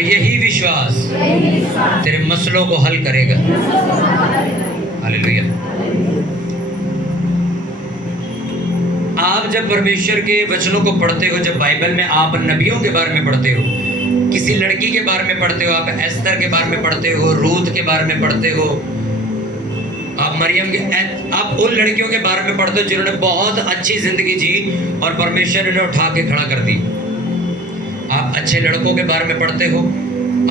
और यही विश्वास तेरे मसलों को हल करेगा। हालेलुया। आप जब परमेश्वर के वचनों को पढ़ते हो, जब बाइबल में आप नबियों के बारे में पढ़ते हो, किसी लड़की के बारे में पढ़ते हो, आप एस्तर के बारे में पढ़ते हो, रूत के बारे में पढ़ते हो, आप मरियम के, आप उन लड़कियों के बारे में पढ़ते हो जिन्होंने बहुत अच्छी जिंदगी जी और परमेश्वर ने उठा के खड़ा कर दी। आप अच्छे लड़कों के बारे में पढ़ते हो,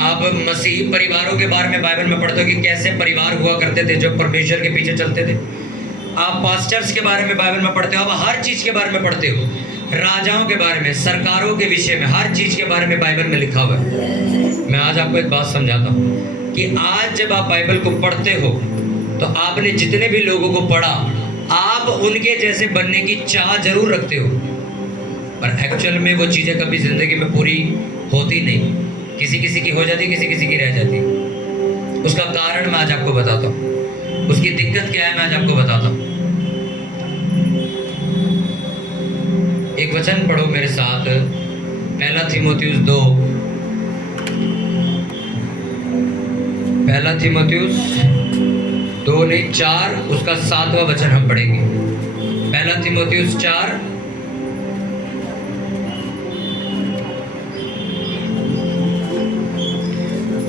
आप मसीही परिवारों के बारे में बाइबल में पढ़ते हो कि कैसे परिवार हुआ करते थे जो परमेश्वर के पीछे चलते थे। आप पास्टर्स के बारे में बाइबल में पढ़ते हो, आप हर चीज़ के बारे में पढ़ते हो, राजाओं के बारे में, सरकारों के विषय में, हर चीज़ के बारे में बाइबल में लिखा हुआ है। मैं आज आपको एक बात समझाता हूँ कि आज जब आप बाइबल को पढ़ते हो तो आपने जितने भी लोगों को पढ़ा, आप उनके जैसे बनने की चाह जरूर रखते हो, पर एक्चुअल में वो चीज़ें कभी ज़िंदगी में पूरी होती नहीं। किसी किसी की हो जाती, किसी किसी की रह जाती। उसका कारण मैं आज आपको बताता हूँ, उसकी दिक्कत क्या है मैं आज आपको बताता हूँ। एक वचन पढ़ो मेरे साथ, पहला तीमुथियुस 2, पहला तीमुथियुस 2 नहीं 4, उसका 7वां वचन हम पढ़ेंगे। पहला तीमुथियुस 4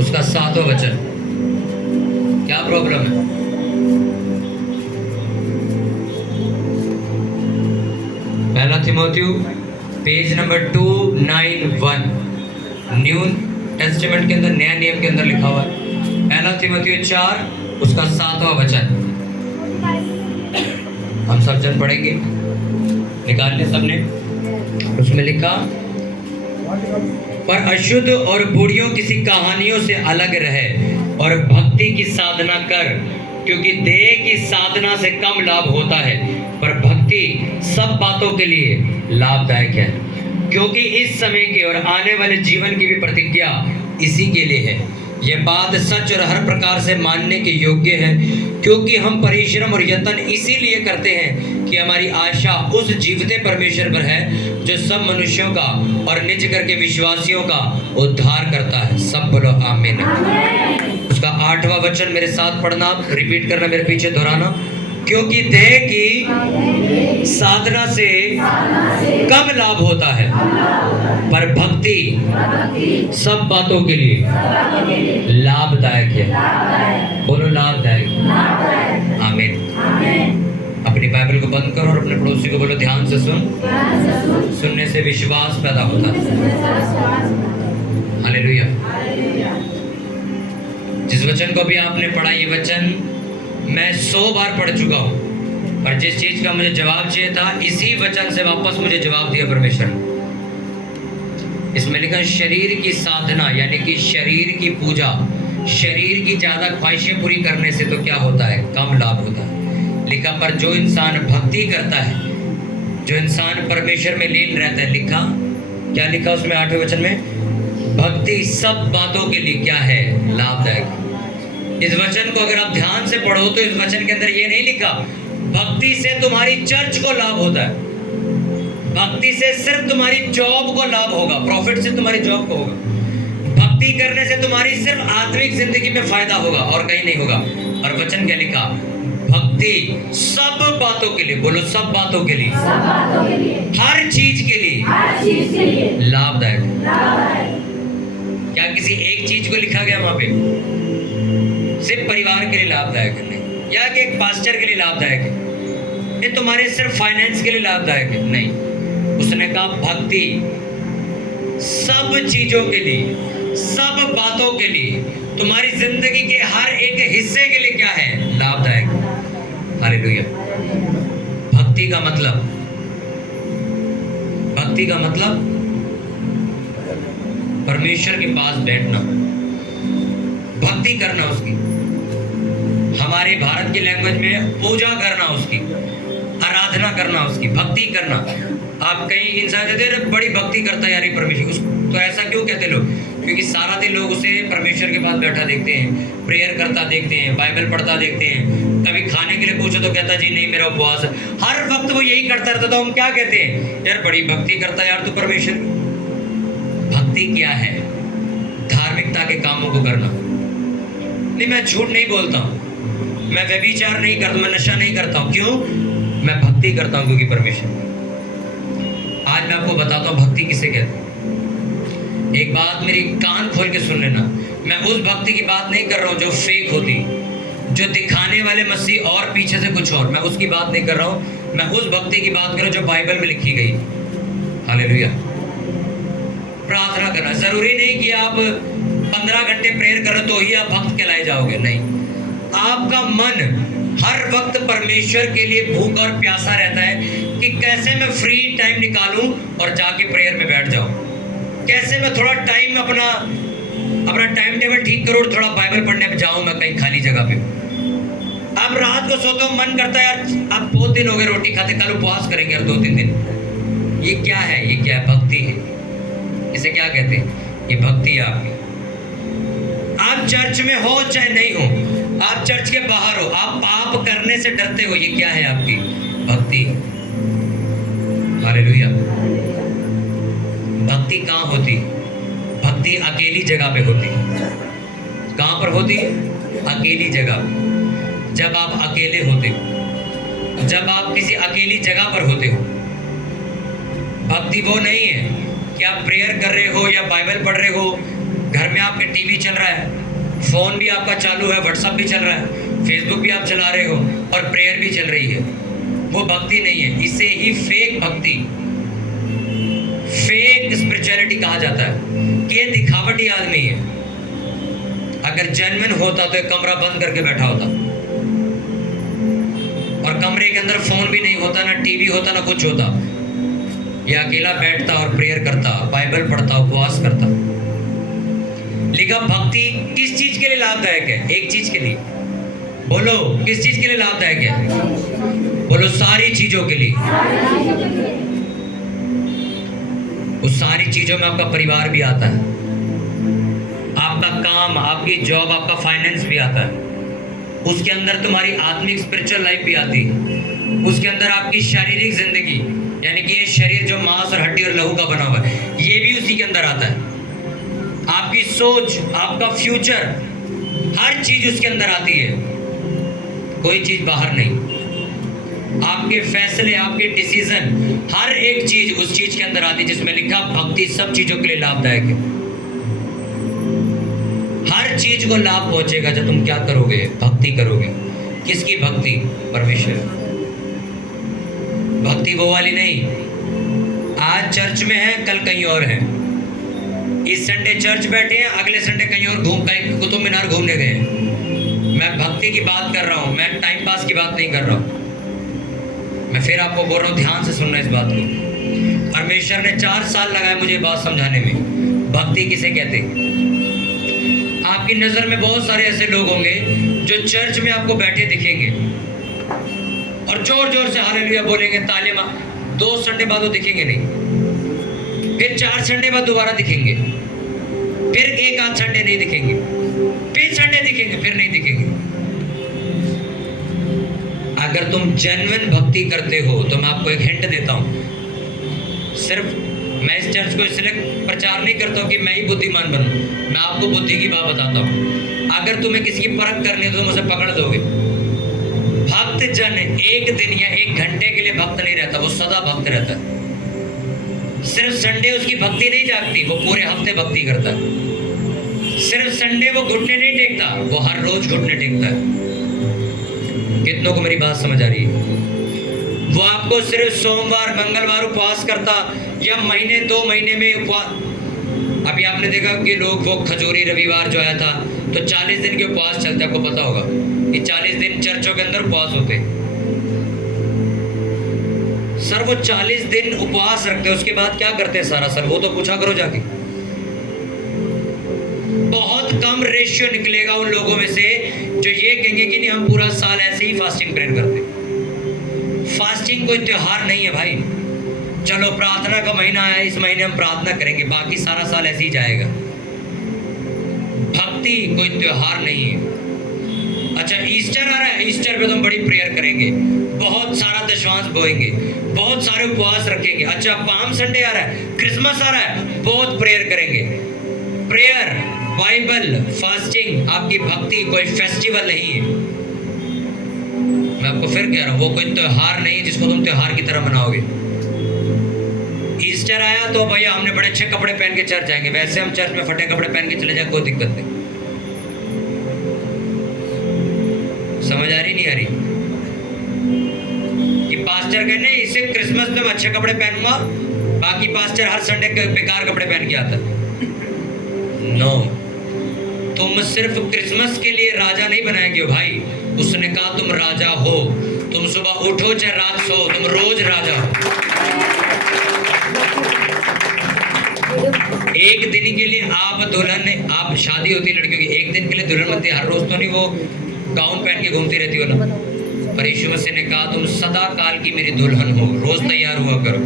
उसका 7वां वचन। क्या प्रॉब्लम है? पहला तीमुथियु पेज नंबर 291, न्यू टेस्टामेंट के अंदर, नया नियम के अंदर लिखा हुआ है। पहला तीमुथियु 4 उसका 7वां वचन हम सब जन पढ़ेंगे, निकाल ले सबने। उसमें लिखा, पर अशुद्ध और बूढ़ियों किसी कहानियों से अलग रहे और भक्ति की साधना कर, क्योंकि देह की साधना से कम लाभ होता है, पर भक्ति सब बातों के लिए लाभदायक है, क्योंकि इस समय के और आने वाले जीवन की भी प्रतिज्ञा इसी के लिए है। यह बात सच और हर प्रकार से मानने के योग्य है, क्योंकि हम परिश्रम और यत्न इसीलिए करते हैं कि हमारी आशा उस जीवते परमेश्वर पर है जो सब मनुष्यों का और निज करके विश्वासियों का उद्धार करता है। सब बोलो आमीन। उसका 8वां वचन मेरे साथ पढ़ना, रिपीट करना, मेरे पीछे दोहराना। क्योंकि देह की साधना से कम लाभ होता है, पर भक्ति सब बातों के लिए लाभदायक है। बोलो लाभदायक। आमीन। अपनी बाइबल को बंद करो और अपने पड़ोसी को बोलो ध्यान से सुन। सुनने से विश्वास पैदा होता है। हालेलुया। जिस वचन को भी आपने पढ़ा, ये वचन मैं 100 बार पढ़ चुका हूँ, पर जिस चीज का मुझे जवाब चाहिए था, इसी वचन से वापस मुझे जवाब दिया परमेश्वर ने। इसमें लिखा शरीर की साधना, यानी कि शरीर की पूजा, शरीर की ज्यादा ख्वाहिशें पूरी करने से तो क्या होता है? कम लाभ होता है। लिखा, पर जो इंसान भक्ति करता है, जो इंसान परमेश्वर में लीन रहता है, लिखा क्या लिखा उसमें 8वें वचन में? भक्ति सब बातों के लिए क्या है? लाभदायक। इस वचन को अगर आप ध्यान से पढ़ो तो इस वचन के अंदर ये नहीं लिखा भक्ति से तुम्हारी चर्च को लाभ होता है, भक्ति से सिर्फ तुम्हारी जॉब को लाभ होगा, प्रॉफिट से तुम्हारी जॉब को होगा, भक्ति करने से तुम्हारी सिर्फ आत्मिक जिंदगी में फायदा होगा और कहीं नहीं होगा। और वचन क्या लिखा? भक्ति सब बातों के लिए, बोलो सब बातों के लिए, हर चीज के लिए लाभदायक। क्या किसी एक चीज को लिखा गया वहां पे? सिर्फ परिवार के लिए लाभदायक है नहीं, या कि एक पास्टर के लिए लाभदायक है, ये तुम्हारे सिर्फ फाइनेंस के लिए लाभदायक है नहीं। उसने कहा भक्ति सब चीजों के लिए, सब बातों के लिए, तुम्हारी जिंदगी के हर एक हिस्से के लिए क्या है? लाभदायक। हालेलुया। भक्ति का मतलब, भक्ति का मतलब परमेश्वर के पास बैठना, भक्ति करना उसकी, हमारे भारत की लैंग्वेज में पूजा करना उसकी, आराधना करना उसकी, भक्ति करना। आप कहीं इंसान कहते हैं बड़ी भक्ति करता है यार ये परमेश्वर, तो ऐसा क्यों कहते लोग? क्योंकि सारा दिन लोग उसे परमेश्वर के पास बैठा देखते हैं, प्रेयर करता देखते हैं, बाइबल पढ़ता देखते हैं। कभी खाने के लिए पूछो तो कहता जी नहीं मेरा उपवास है। हर वक्त वो यही करता रहता, तो हम क्या कहते हैं? यार बड़ी भक्ति करता है यार तू परमेश्वर। भक्ति क्या है? धार्मिक को करना। नहीं, मैं झूठ नहीं बोलता हूँ, मैं व्यभिचार नहीं करता, मैं नशा नहीं करता हूँ। क्यों? मैं भक्ति करता हूँ क्योंकि परमेश्वर। आज मैं आपको बताता हूँ भक्ति किसे कहते हैं। एक बात मेरी कान खोल के सुन लेना, मैं उस भक्ति की बात नहीं कर रहा हूँ जो फेक होती, जो दिखाने वाले मसीह और पीछे से कुछ और, मैं उसकी बात नहीं कर रहा हूँ। मैं उस भक्ति की बात कर रहा हूँ जो बाइबल में लिखी गई। हालेलुया। प्रार्थना करना जरूरी नहीं कि आप 15 घंटे प्रेयर करो तो ही आप भक्त कहलाए जाओगे, नहीं। आपका मन हर वक्त परमेश्वर के लिए भूख और प्यासा रहता है कि कैसे मैं फ्री टाइम निकालूं और जाके प्रेयर में बैठ जाऊं, कैसे मैं थोड़ा टाइम अपना टाइम टेबल ठीक करूं और थोड़ा बाइबल पढ़ने पे जाऊं मैं कहीं खाली जगह पे। अब रात को सोते हो मन करता है यार अब बहुत दिन हो गए रोटी खाते, कल उपवास करेंगे यार 2-3 दिन। ये क्या है? ये क्या है? भक्ति है। इसे क्या कहते हैं? ये भक्ति है आपकी। आप चर्च में हो चाहे नहीं हो, आप चर्च के बाहर हो, आप पाप करने से डरते हो, ये क्या है? आपकी भक्ति। हालेलुया। भक्ति कहाँ होती? भक्ति अकेली जगह पे होती। कहाँ पर होती? अकेली जगह। जब आप अकेले होते हो, जब आप किसी अकेली जगह पर होते हो। भक्ति वो नहीं है कि आप प्रेयर कर रहे हो या बाइबल पढ़ रहे हो, घर में आपके टीवी चल रहा है, फोन भी आपका चालू है, व्हाट्सएप भी चल रहा है, फेसबुक भी आप चला रहे हो और प्रेयर भी चल रही है। वो भक्ति नहीं है। इसे ही फेक भक्ति, फेक स्पिरिचुअलिटी कहा जाता है कि ये दिखावटी आदमी है। अगर जेन्युइन होता तो एक कमरा बंद करके बैठा होता और कमरे के अंदर फोन भी नहीं होता, ना टीवी होता, ना कुछ होता, ये अकेला बैठता और प्रेयर करता, बाइबल पढ़ता, उपवास करता। लेकिन भक्ति किस चीज के लिए लाभदायक है? एक चीज के लिए। बोलो, किस चीज के लिए लाभदायक है? बोलो, सारी चीजों के लिए। उस सारी चीजों में आपका परिवार भी आता है, आपका काम, आपकी जॉब, आपका फाइनेंस भी आता है, उसके अंदर तुम्हारी आत्मिक स्पिरिचुअल लाइफ भी आती है, उसके अंदर आपकी शारीरिक जिंदगी, यानी कि ये शरीर जो मांस और हड्डी और लहू का बना हुआ है, ये भी उसी के अंदर आता है। आपकी सोच, आपका फ्यूचर, हर चीज उसके अंदर आती है, कोई चीज बाहर नहीं। आपके फैसले, आपके डिसीजन, हर एक चीज उस चीज के अंदर आती है जिसमें लिखा भक्ति सब चीजों के लिए लाभदायक है। हर चीज को लाभ पहुंचेगा जब तुम क्या करोगे? भक्ति करोगे। किसकी भक्ति? परमेश्वर। भक्ति वो वाली नहीं आज चर्च में है कल कहीं और है, इस संडे चर्च बैठे हैं अगले संडे कहीं और कहीं कुतुब मीनार घूमने गए हैं। मैं भक्ति की बात कर रहा हूं, मैं टाइम पास की बात नहीं कर रहा हूं। मैं फिर आपको बोल रहा हूं, ध्यान से सुनना इस बात को। परमेश्वर ने 4 साल लगाए मुझे बात समझाने में भक्ति किसे कहते। आपकी नजर में बहुत सारे ऐसे लोग होंगे जो चर्च में आपको बैठे दिखेंगे और जोर जोर से हालेलुया बोलेंगे, ताले मार। 2 संडे बाद वो दिखेंगे नहीं, फिर 4 संडे बाद दोबारा दिखेंगे, फिर 1 आध संडे नहीं दिखेंगे, फिर संडे दिखेंगे, फिर नहीं दिखेंगे। अगर तुम जेन्युइन भक्ति करते हो तो मैं आपको एक हिंट देता हूं। सिर्फ मैं इस चर्च को इसलिए प्रचार नहीं करता हूं कि मैं ही बुद्धिमान बनूं, मैं आपको बुद्धि की बात बताता हूं। अगर तुम्हें किसी की परख करनी है तो तुम उसे पकड़ दोगे। भक्त जन 1 दिन या 1 घंटे के लिए भक्त नहीं रहता, वो सदा भक्त रहता है। सिर्फ संडे उसकी भक्ति नहीं जागती, वो पूरे हफ्ते भक्ति करता है। सिर्फ संडे वो घुटने नहीं टेकता, वो हर रोज घुटने टेकता है। कितनों को मेरी बात समझ आ रही है? वो आपको सिर्फ सोमवार मंगलवार उपवास करता या महीने 2 महीने में उपवास। अभी आपने देखा कि लोग वो खजूरी रविवार जो आया था तो 40 दिन के उपवास चलते, आपको पता होगा कि 40 दिन चर्चों के अंदर उपवास होते। सर वो 40 दिन उपवास रखते, उसके बाद क्या करते हैं सारा? सर वो तो पूछा करो जाके। बहुत कम रेशियो निकलेगा उन लोगों में से जो ये कहेंगे कि नहीं हम पूरा साल ऐसे ही फास्टिंग प्रेयर करते। फास्टिंग कोई त्योहार नहीं है भाई। चलो प्रार्थना का महीना है, इस महीने हम प्रार्थना करेंगे, बाकी सारा साल ऐसे ही जाएगा। भक्ति कोई त्योहार नहीं है। अच्छा ईस्टर आ रहा है, ईस्टर पे तो हम बड़ी प्रेयर करेंगे, बहुत सारा दशवांश बोएंगे, बहुत सारे उपवास रखेंगे। अच्छा पाम संडे आ रहा है, क्रिसमस आ रहा है, बहुत प्रेयर करेंगे। प्रेयर बाइबल, फास्टिंग, आपकी भक्ति कोई फेस्टिवल नहीं है। मैं आपको फिर कह रहा हूँ, वो कोई त्योहार नहीं है जिसको तुम त्योहार की तरह मनाओगे। ईस्टर आया तो भैया हमने बड़े अच्छे कपड़े पहन के चर्च जाएंगे, वैसे हम चर्च में फटे कपड़े पहन के चले जाए, कोई दिक्कत नहीं। समझ आ रही नहीं आ रही? कि पास्टर कहने सिर्फ क्रिसमस में मैं अच्छे कपड़े पहनूंगा, बाकी पास्टर हर संडे बेकार कपड़े पहन के आता है। नो, तुम सिर्फ क्रिसमस के लिए राजा नहीं बनाएंगे भाई। उसने कहा तुम राजा हो, तुम सुबह उठो चाहे रात सो, तुम रोज राजा हो। एक दिन के लिए आप दुल्हन, आप शादी होती लड़कियों की, एक दिन के लिए दुल्हन बनती, हर रोज तो नहीं वो गाउन पहन के घूमती रहती हो ना। पर यीशु मसीह ने कहा तुम सदा काल की मेरी दुल्हन हो, रोज तैयार हुआ करो।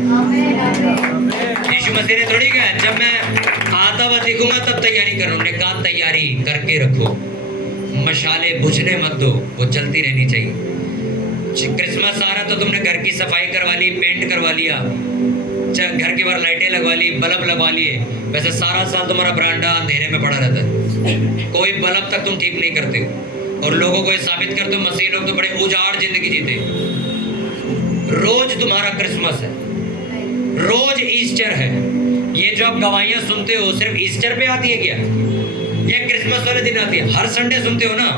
यीशु मसीह ने थोड़ी कहा जब मैं आता हुआ दिखूंगा तब तैयारी करो, उन्होंने कहा तैयारी करके रखो, मशाले बुझने मत दो, वो चलती रहनी चाहिए। क्रिसमस आ रहा तो तुमने घर की सफाई करवा ली, पेंट करवा लिया, घर के बाहर लाइटें लगवा ली, बल्ब लगवा लिए, वैसे सारा साल तुम्हारा बरामदा अंधेरे में पड़ा रहता है, कोई बल्ब तक तुम ठीक नहीं करते और लोगों को ये साबित करते हो मसीह लोग तो बड़े उजाड़ जिंदगी जीते। रोज तुम्हारा क्रिसमस है, रोज ईस्टर है। ये जो आप गवाहियां सुनते हो सिर्फ ईस्टर पे आती है क्या? ये क्रिसमस वाले दिन आती है? हर संडे सुनते हो ना?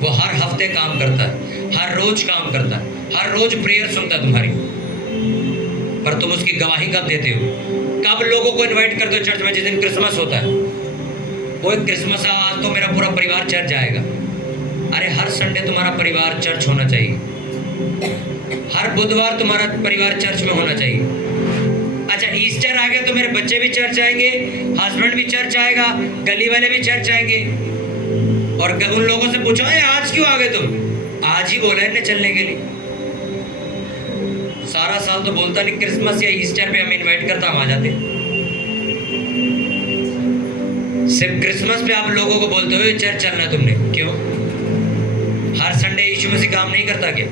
वो हर हफ्ते काम करता है, हर रोज काम करता है, हर रोज प्रेयर सुनता है तुम्हारी। पर तुम उसकी गवाही कब देते हो? कब लोगों को इनवाइट करते हो चर्च में? जिस दिन क्रिसमस होता है, वो क्रिसमस है, आज तो मेरा पूरा परिवार चर्च जाएगा। अरे हर संडे तुम्हारा परिवार चर्च होना चाहिए, हर बुधवार तुम्हारा परिवार चर्च में होना चाहिए। अच्छा ईस्टर आ गया तो मेरे बच्चे भी चर्च आएंगे, हस्बैंड भी चर्च आएगा, गली वाले भी चर्च आएंगे। और उन लोगों से पूछो आज क्यों आ गए तुम? आज ही बोला है चलने के लिए। सारा साल तो बोलता नहीं, क्रिसमस या ईस्टर पे हमें इनवाइट करता, हम आ जाते। सिर्फ क्रिसमस पे आप लोगों को बोलते हो चर्च चलना है तुमने, क्यों? हर संडे यीशु मसीह काम नहीं करता क्या?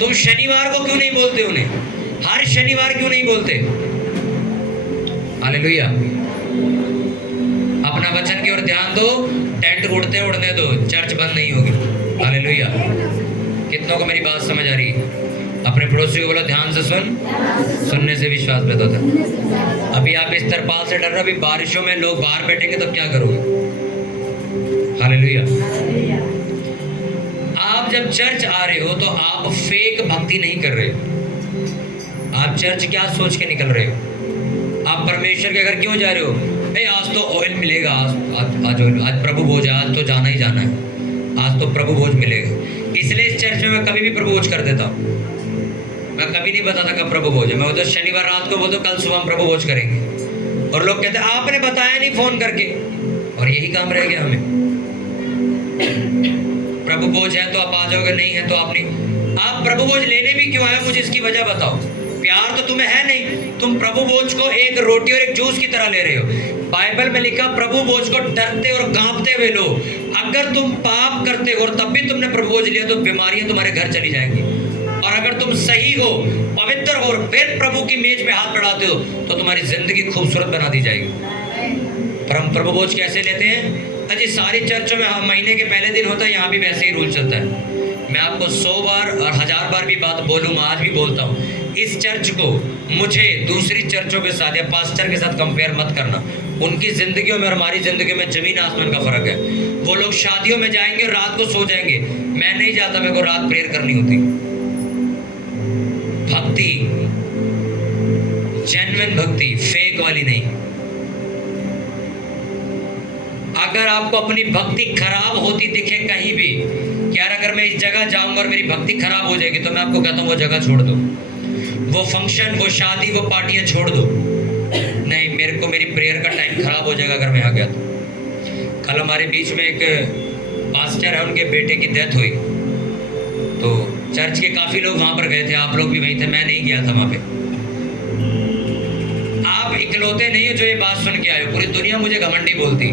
तुम शनिवार को क्यों नहीं बोलते उन्हें? हर शनिवार क्यों नहीं बोलते? हालेलुया। अपना वचन की ओर ध्यान दो, टेंट उड़ते उड़ने दो, चर्च बंद नहीं होगी। हालेलुया। कितनों को मेरी बात समझ आ रही है? अपने पड़ोसी को बोलो ध्यान से सुन, सुनने से विश्वास पैदा होता है। अभी आप इस तरपाल से डर रहे हो, अभी बारिशों में लोग बाहर बैठेंगे तो क्या करोगे? हालेलुया। आप जब चर्च आ रहे हो तो आप फेक भक्ति नहीं कर रहे हो। आप चर्च क्या सोच के निकल रहे हो? आप परमेश्वर के घर क्यों जा रहे हो? आज तो ऑयल मिलेगा, आज प्रभु भोज है, आज तो जाना ही जाना है, आज तो प्रभु भोज मिलेगा। इसलिए इस चर्च में मैं कभी भी प्रभु भोज कर देता हूँ। मैं कभी नहीं बताता कब प्रभु भोज है। मैं तो शनिवार रात को बोलता हूँ कल सुबह हम प्रभु भोज करेंगे, और लोग कहते हैं आपने बताया नहीं फोन करके। और यही काम रह गया हमें। प्रभु भोज है तो आप आ जाओगे, नहीं है तो आप नहीं। आप प्रभु भोज लेने भी क्यों आए, मुझे इसकी वजह बताओ। प्यार तो तुम्हें है नहीं, तुम प्रभु भोज को एक रोटी और एक जूस की तरह ले रहे हो। बाइबल में लिखा प्रभु भोज को डरते और कांपते हुए लो। अगर तुम पाप करते हो और तब भी तुमने प्रभु भोज लिया तो बीमारियां तुम्हारे घर चली जाएंगी। और अगर तुम सही हो, पवित्र हो और फिर प्रभु की मेज पे हाथ बढ़ाते हो तो तुम्हारी जिंदगी खूबसूरत बना दी जाएगी। पर हम प्रभु भोज कैसे लेते हैं? अजी सारी चर्चों में महीने के पहले दिन होता है, यहाँ भी वैसे ही रूल चलता है। मैं आपको 100 बार और 1000 बार भी बात बोलूँगा, आज भी बोलता हूँ, इस चर्च को मुझे दूसरी चर्चों के साथ या पास्टर के साथ कंपेयर मत करना। उनकी जिंदगियों में और हमारी जिंदगी में जमीन आसमान का फर्क है। वो लोग शादियों में जाएंगे और रात को सो जाएंगे, मैं नहीं जाता, मेरे को रात प्रेयर करनी होती। भक्ति जेन्युइन भक्ति, फेक वाली नहीं। अगर आपको अपनी भक्ति खराब होती दिखे कहीं भी, यार अगर मैं इस जगह जाऊंगा और मेरी भक्ति खराब हो जाएगी, तो मैं आपको कहता हूँ वो जगह छोड़ दो, वो फंक्शन, वो शादी, वो पार्टियां छोड़ दो। नहीं, मेरे को मेरी प्रेयर का टाइम खराब हो जाएगा अगर मैं आ गया तो। कल हमारे बीच में एक पास्टर है, उनके बेटे की डेथ हुई, तो चर्च के काफ़ी लोग वहाँ पर गए थे, आप लोग भी वहीं थे, मैं नहीं गया था वहाँ पे। आप इकलौते नहीं हो जो ये बात सुन के आए हो। पूरी दुनिया मुझे घमंडी बोलती,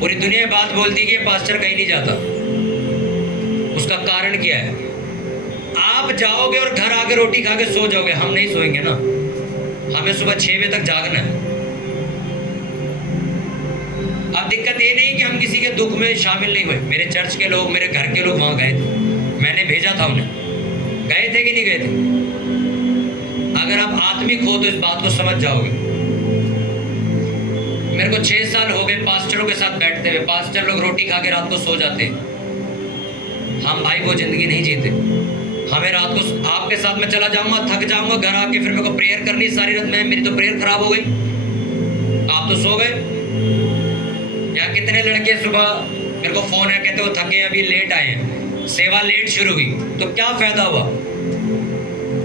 पूरी दुनिया बात बोलती कि पास्टर कहीं नहीं जाता। उसका कारण क्या है? आप जाओगे और घर आके रोटी खा के सो जाओगे, हम नहीं सोएंगे ना, हमें सुबह 6 बजे तक जागना है। दिक्कत ये नहीं कि हम किसी के दुख में शामिल नहीं हुए। मेरे चर्च के लोग, मेरे घर के लोग वहाँ गए थे, मैंने भेजा था उन्हें। गए थे कि नहीं गए थे? अगर आप आत्मिक हो तो इस बात को समझ जाओगे। मेरे को 6 साल हो गए पास्टरों के साथ बैठते हुए। पास्टर लोग रोटी खा के रात को सो जाते हैं। हम भाई वो जिंदगी नहीं जीते। हमें रात को आपके साथ में चला जाऊंगा, थक जाऊंगा, घर आके फिर मेरे को प्रेयर करनी सारी रात में। मेरी तो प्रेयर खराब हो गई, आप तो सो गए। या कितने लड़के सुबह मेरे को फोन है, कहते वो थके अभी लेट आए हैं, सेवा लेट शुरू हुई, तो क्या फायदा हुआ?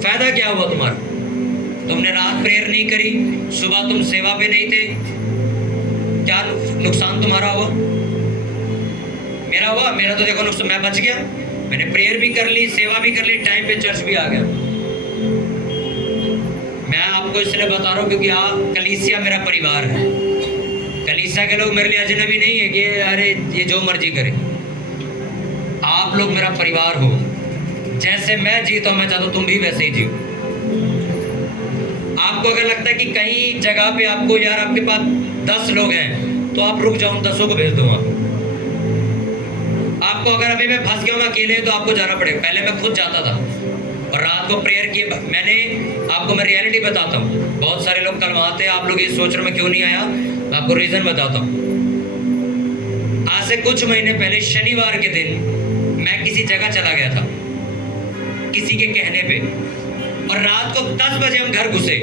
फायदा क्या हुआ तुम्हारा? तुमने रात प्रेयर नहीं करी, सुबह तुम सेवा पे नहीं थे, क्या नुकसान तुम्हारा हुआ? मेरा हुआ? मेरा तो देखो नुकसान, मैं बच गया। मैंने प्रेयर भी कर ली, सेवा भी कर ली, टाइम पे चर्च भी आ गया। मैं आपको इसलिए बता रहा हूँ क्योंकि कलीसिया मेरा परिवार है। कलीसिया के लोग मेरे लिए अजनबी नहीं है कि अरे ये जो मर्जी करे। आप लोग मेरा परिवार हो। जैसे मैं जीता हूँ, मैं चाहता हूँ तुम भी वैसे ही जियो। आपको अगर लगता है कि कहीं जगह पे आपको यार आपके पास 10 लोग हैं तो आप रुक जाओ, 10 को भेज दो वहाँ। आपको अगर अभी मैं फंस गया हूँ, मैं अकेले तो आपको जाना पड़ेगा। पहले मैं खुद जाता था और रात को प्रेयर किए। मैंने आपको मैं रियलिटी बताता हूँ। बहुत सारे लोग कल वहाँ थे, आप लोग ये सोच रहे मैं क्यों नहीं आया, मैं आपको रीजन बताता हूँ। आज से कुछ महीने पहले शनिवार के दिन मैं किसी जगह चला गया था किसी के कहने पे, और रात को 10 बजे हम घर घुसे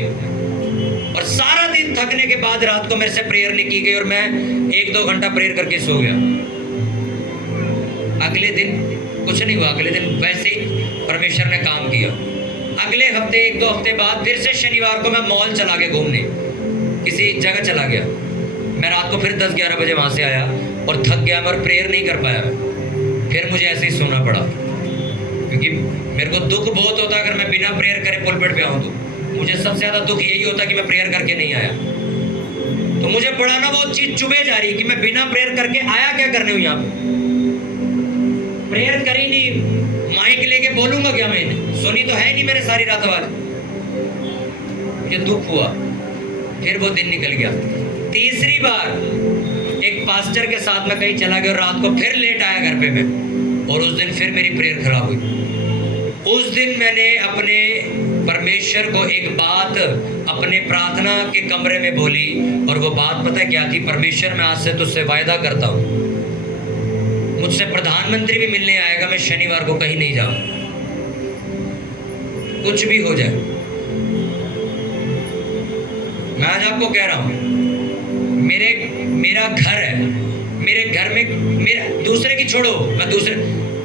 और सारा दिन थकने के बाद रात को मेरे से प्रेयर नहीं की गई और मैं 1-2 घंटा प्रेयर करके सो गया। अगले दिन कुछ नहीं हुआ, अगले दिन वैसे ही परमेश्वर ने काम किया। अगले हफ्ते 1-2 हफ्ते बाद फिर से शनिवार को मैं मॉल चला गया घूमने, किसी जगह चला गया। मैं रात को फिर 10-11 बजे वहाँ से आया और थक गया मैं और प्रेयर नहीं कर पाया। फिर मुझे ऐसे ही सोना पड़ा क्योंकि मेरे को दुख बहुत होता अगर मैं बिना प्रेयर करे पुलपिट पे आऊँ तो। मुझे सबसे ज़्यादा दुख यही होता कि मैं प्रेयर करके नहीं आया। तो मुझे बड़ा ना वो चीज़ चुभे जा रही कि मैं बिना प्रेयर करके आया क्या करने हूँ यहाँ पे। प्रेयर करी नहीं, माइक लेके बोलूंगा क्या? मैंने सुनी तो है नहीं मेरे सारी रात आवाज। मुझे दुख हुआ, फिर वो दिन निकल गया। तीसरी बार एक पास्टर के साथ मैं कहीं चला गया और रात को फिर लेट आया घर पे मैं, और उस दिन फिर मेरी प्रेयर खराब हुई। उस दिन मैंने अपने परमेश्वर को एक बात अपने प्रार्थना के कमरे में बोली, और वो बात पता है क्या थी? परमेश्वर मैं आज से तुझसे वायदा करता हूँ, मुझसे प्रधानमंत्री भी मिलने आएगा, मैं शनिवार को कहीं नहीं जाऊँ, कुछ भी हो जाए। मैं आज आपको कह रहा हूँ, मेरा घर है, मेरे घर में मेरा दूसरे की छोड़ो, मैं दूसरे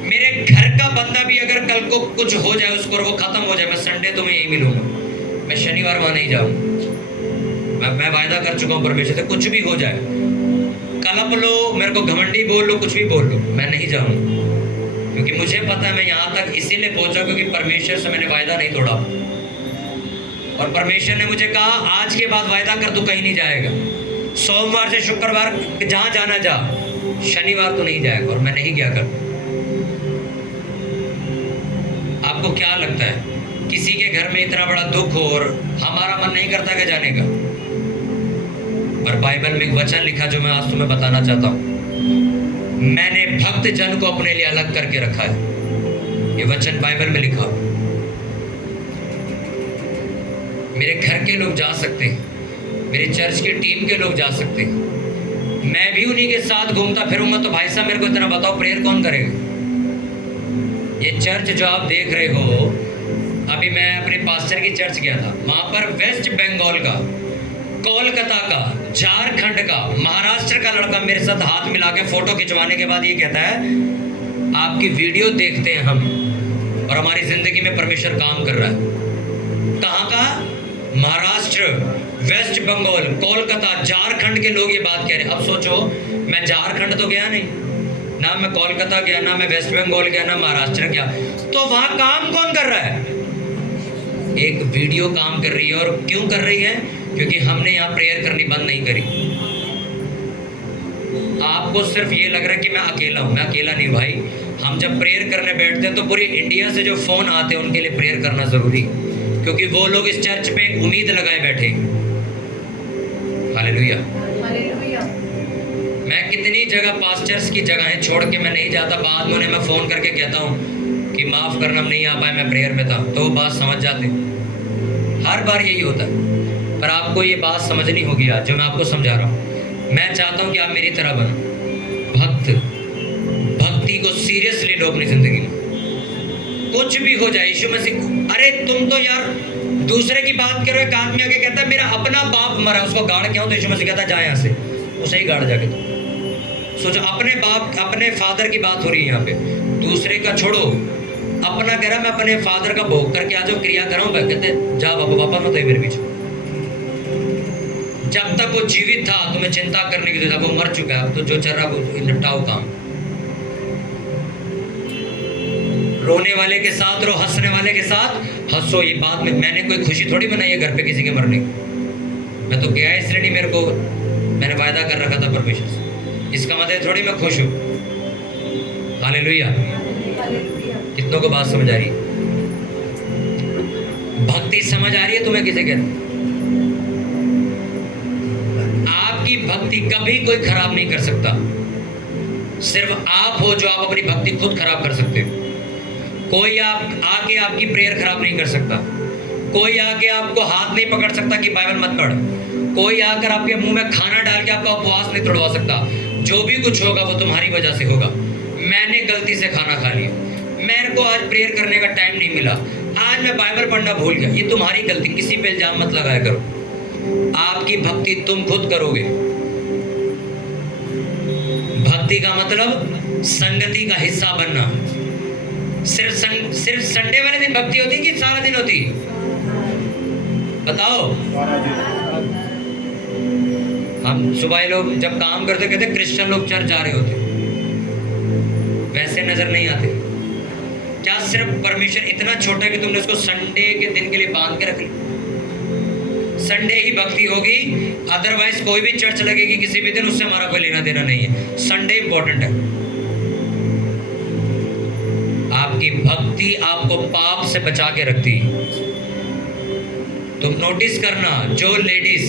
मेरे घर का बंदा भी अगर कल को कुछ हो जाए उसको और वो खत्म हो जाए, मैं संडे तुम्हें यही मिलूंगा, मैं शनिवार वहां नहीं जाऊँ। मैं वायदा कर चुका हूँ परमेश्वर से, कुछ भी हो जाए, कलप लो, मेरे को घमंडी बोल लो, कुछ भी बोल लो, मैं नहीं जाऊँगा। क्योंकि मुझे पता है मैं यहाँ तक इसीलिए पहुंचा क्योंकि परमेश्वर से मैंने वायदा नहीं तोड़ा। और परमेश्वर ने मुझे कहा आज के बाद वायदा कर, तू कहीं नहीं जाएगा, सोमवार से शुक्रवार जहाँ जाना जा, शनिवार तो नहीं जाएगा। और मैं नहीं गया कर। आपको क्या लगता है किसी के घर में इतना बड़ा दुख हो और हमारा मन नहीं करता क्या जाने का? और बाइबल में एक वचन लिखा जो मैं आज तुम्हें बताना चाहता हूँ, मैंने भक्त जन को अपने लिए अलग करके रखा है। ये वचन बाइबल में लिखा। मेरे घर के लोग जा सकते हैं, मेरे चर्च की टीम के लोग जा सकते हैं, मैं भी उन्हीं के साथ घूमता फिरूंगा। तो भाई साहब मेरे को इतना बताओ, प्रेयर कौन करेगा? ये चर्च जो आप देख रहे हो, अभी मैं अपने पास्टर की चर्च गया था, वहां पर वेस्ट बंगाल का, कोलकाता का, झारखंड का, महाराष्ट्र का लड़का मेरे साथ हाथ मिला के फोटो खिंचवाने के बाद ये कहता है आपकी वीडियो देखते हैं हम और हमारी जिंदगी में परमेश्वर काम कर रहा है। कहाँ का? महाराष्ट्र, वेस्ट बंगाल, कोलकाता, झारखंड के लोग ये बात कह रहे हैं। अब सोचो, मैं झारखंड तो गया नहीं ना, मैं कोलकाता गया ना, मैं वेस्ट बंगाल गया ना, महाराष्ट्र गया, तो वहां काम कौन कर रहा है? एक वीडियो काम कर रही है। और क्यों कर रही है? क्योंकि हमने यहाँ प्रेयर करनी बंद नहीं करी। आपको सिर्फ ये लग रहा है कि मैं अकेला हूँ, मैं अकेला नहीं भाई। हम जब प्रेयर करने बैठते हैं तो पूरी इंडिया से जो फोन आते हैं उनके लिए प्रेयर करना जरूरी, क्योंकि वो लोग इस चर्च पे एक उम्मीद लगाए बैठे। हालेलुया। मैं कितनी जगह पास्टर्स की जगहें छोड़ के मैं नहीं जाता, बाद में उन्हें मैं फ़ोन करके कहता हूँ कि माफ़ करना, हम नहीं आ पाए, मैं प्रेयर में था, तो वो बात समझ जाते। हर बार यही होता है, पर आपको ये बात समझनी होगी आज जो मैं आपको समझा रहा हूँ। मैं चाहता हूँ कि आप मेरी तरह बनो भक्त। भक्ति को सीरियसली लो अपनी ज़िंदगी में। कुछ भी हो जाए, यीशु मसीह, अरे तुम तो यार दूसरे की बात करो। एक आदमी आके कहता है मेरा अपना बाप मरा, उसको गाड़ क्या हो, तो यीशु मसीह कहता है जा यहाँ से, उसे ही गाड़ जाके। तो सोचो, अपने बाप अपने फादर की बात हो रही है यहाँ पे, दूसरे का छोड़ो, अपना कह रहा मैं अपने फादर का भोग करके आ जाओ, क्रिया कराऊं। कहते जा बाबा, पापा मत मेरे बीच। जब तक वो जीवित था तुम्हें चिंता करने की जरूरत, वो मर चुका है, तो जो चल रहा वो निपटाओ काम। रोने वाले के साथ रो, हंसने वाले के साथ हंसो। ये बात में मैंने कोई खुशी थोड़ी बनाई है घर पे किसी के मरने की। मैं तो गया इसलिए नहीं, मेरे को मैंने वायदा कर रखा था परमेश्वर से, इसका मतलब थोड़ी मैं खुश हूँ। हालेलुया। कितनों को बात समझ आ रही है? भक्ति समझ आ रही है तुम्हें किसे कहते हैं? आपकी भक्ति कभी कोई खराब नहीं कर सकता। सिर्फ आप हो जो आप अपनी भक्ति खुद खराब कर सकते हो। कोई आप आके आपकी प्रेयर खराब नहीं कर सकता। कोई आके आपको हाथ नहीं पकड़ सकता कि बाइबल मत पढ़। कोई आकर आपके मुंह में खाना डाल के आपका उपवास नहीं तोड़वा सकता। जो भी कुछ होगा वो तुम्हारी वजह से होगा। मैंने गलती से खाना खा लिया, मेरे को आज प्रेयर करने का टाइम नहीं मिला, आज मैं बाइबल पढ़ना भूल गया, ये तुम्हारी गलती। किसी पे इल्जाम मत लगाया करो। आपकी भक्ति तुम खुद करोगे। भक्ति का मतलब संगति का हिस्सा बनना। सिर्फ संडे वाले दिन भक्ति होती है कि सारा दिन होती है? बताओ। हम सुबह लोग जब काम करते कहते क्रिश्चियन लोग चर्च जा रहे होते, वैसे नजर नहीं आते। क्या सिर्फ परमेश्वर इतना छोटा है कि तुमने उसको संडे के दिन के लिए बांध के रख लिया? संडे ही भक्ति होगी, अदरवाइज कोई भी चर्च लगेगी किसी भी दिन, उससे हमारा कोई लेना देना नहीं है। संडे इंपॉर्टेंट है। आपकी भक्ति आपको पाप से बचा के रखती है। तुम नोटिस करना, जो लेडीज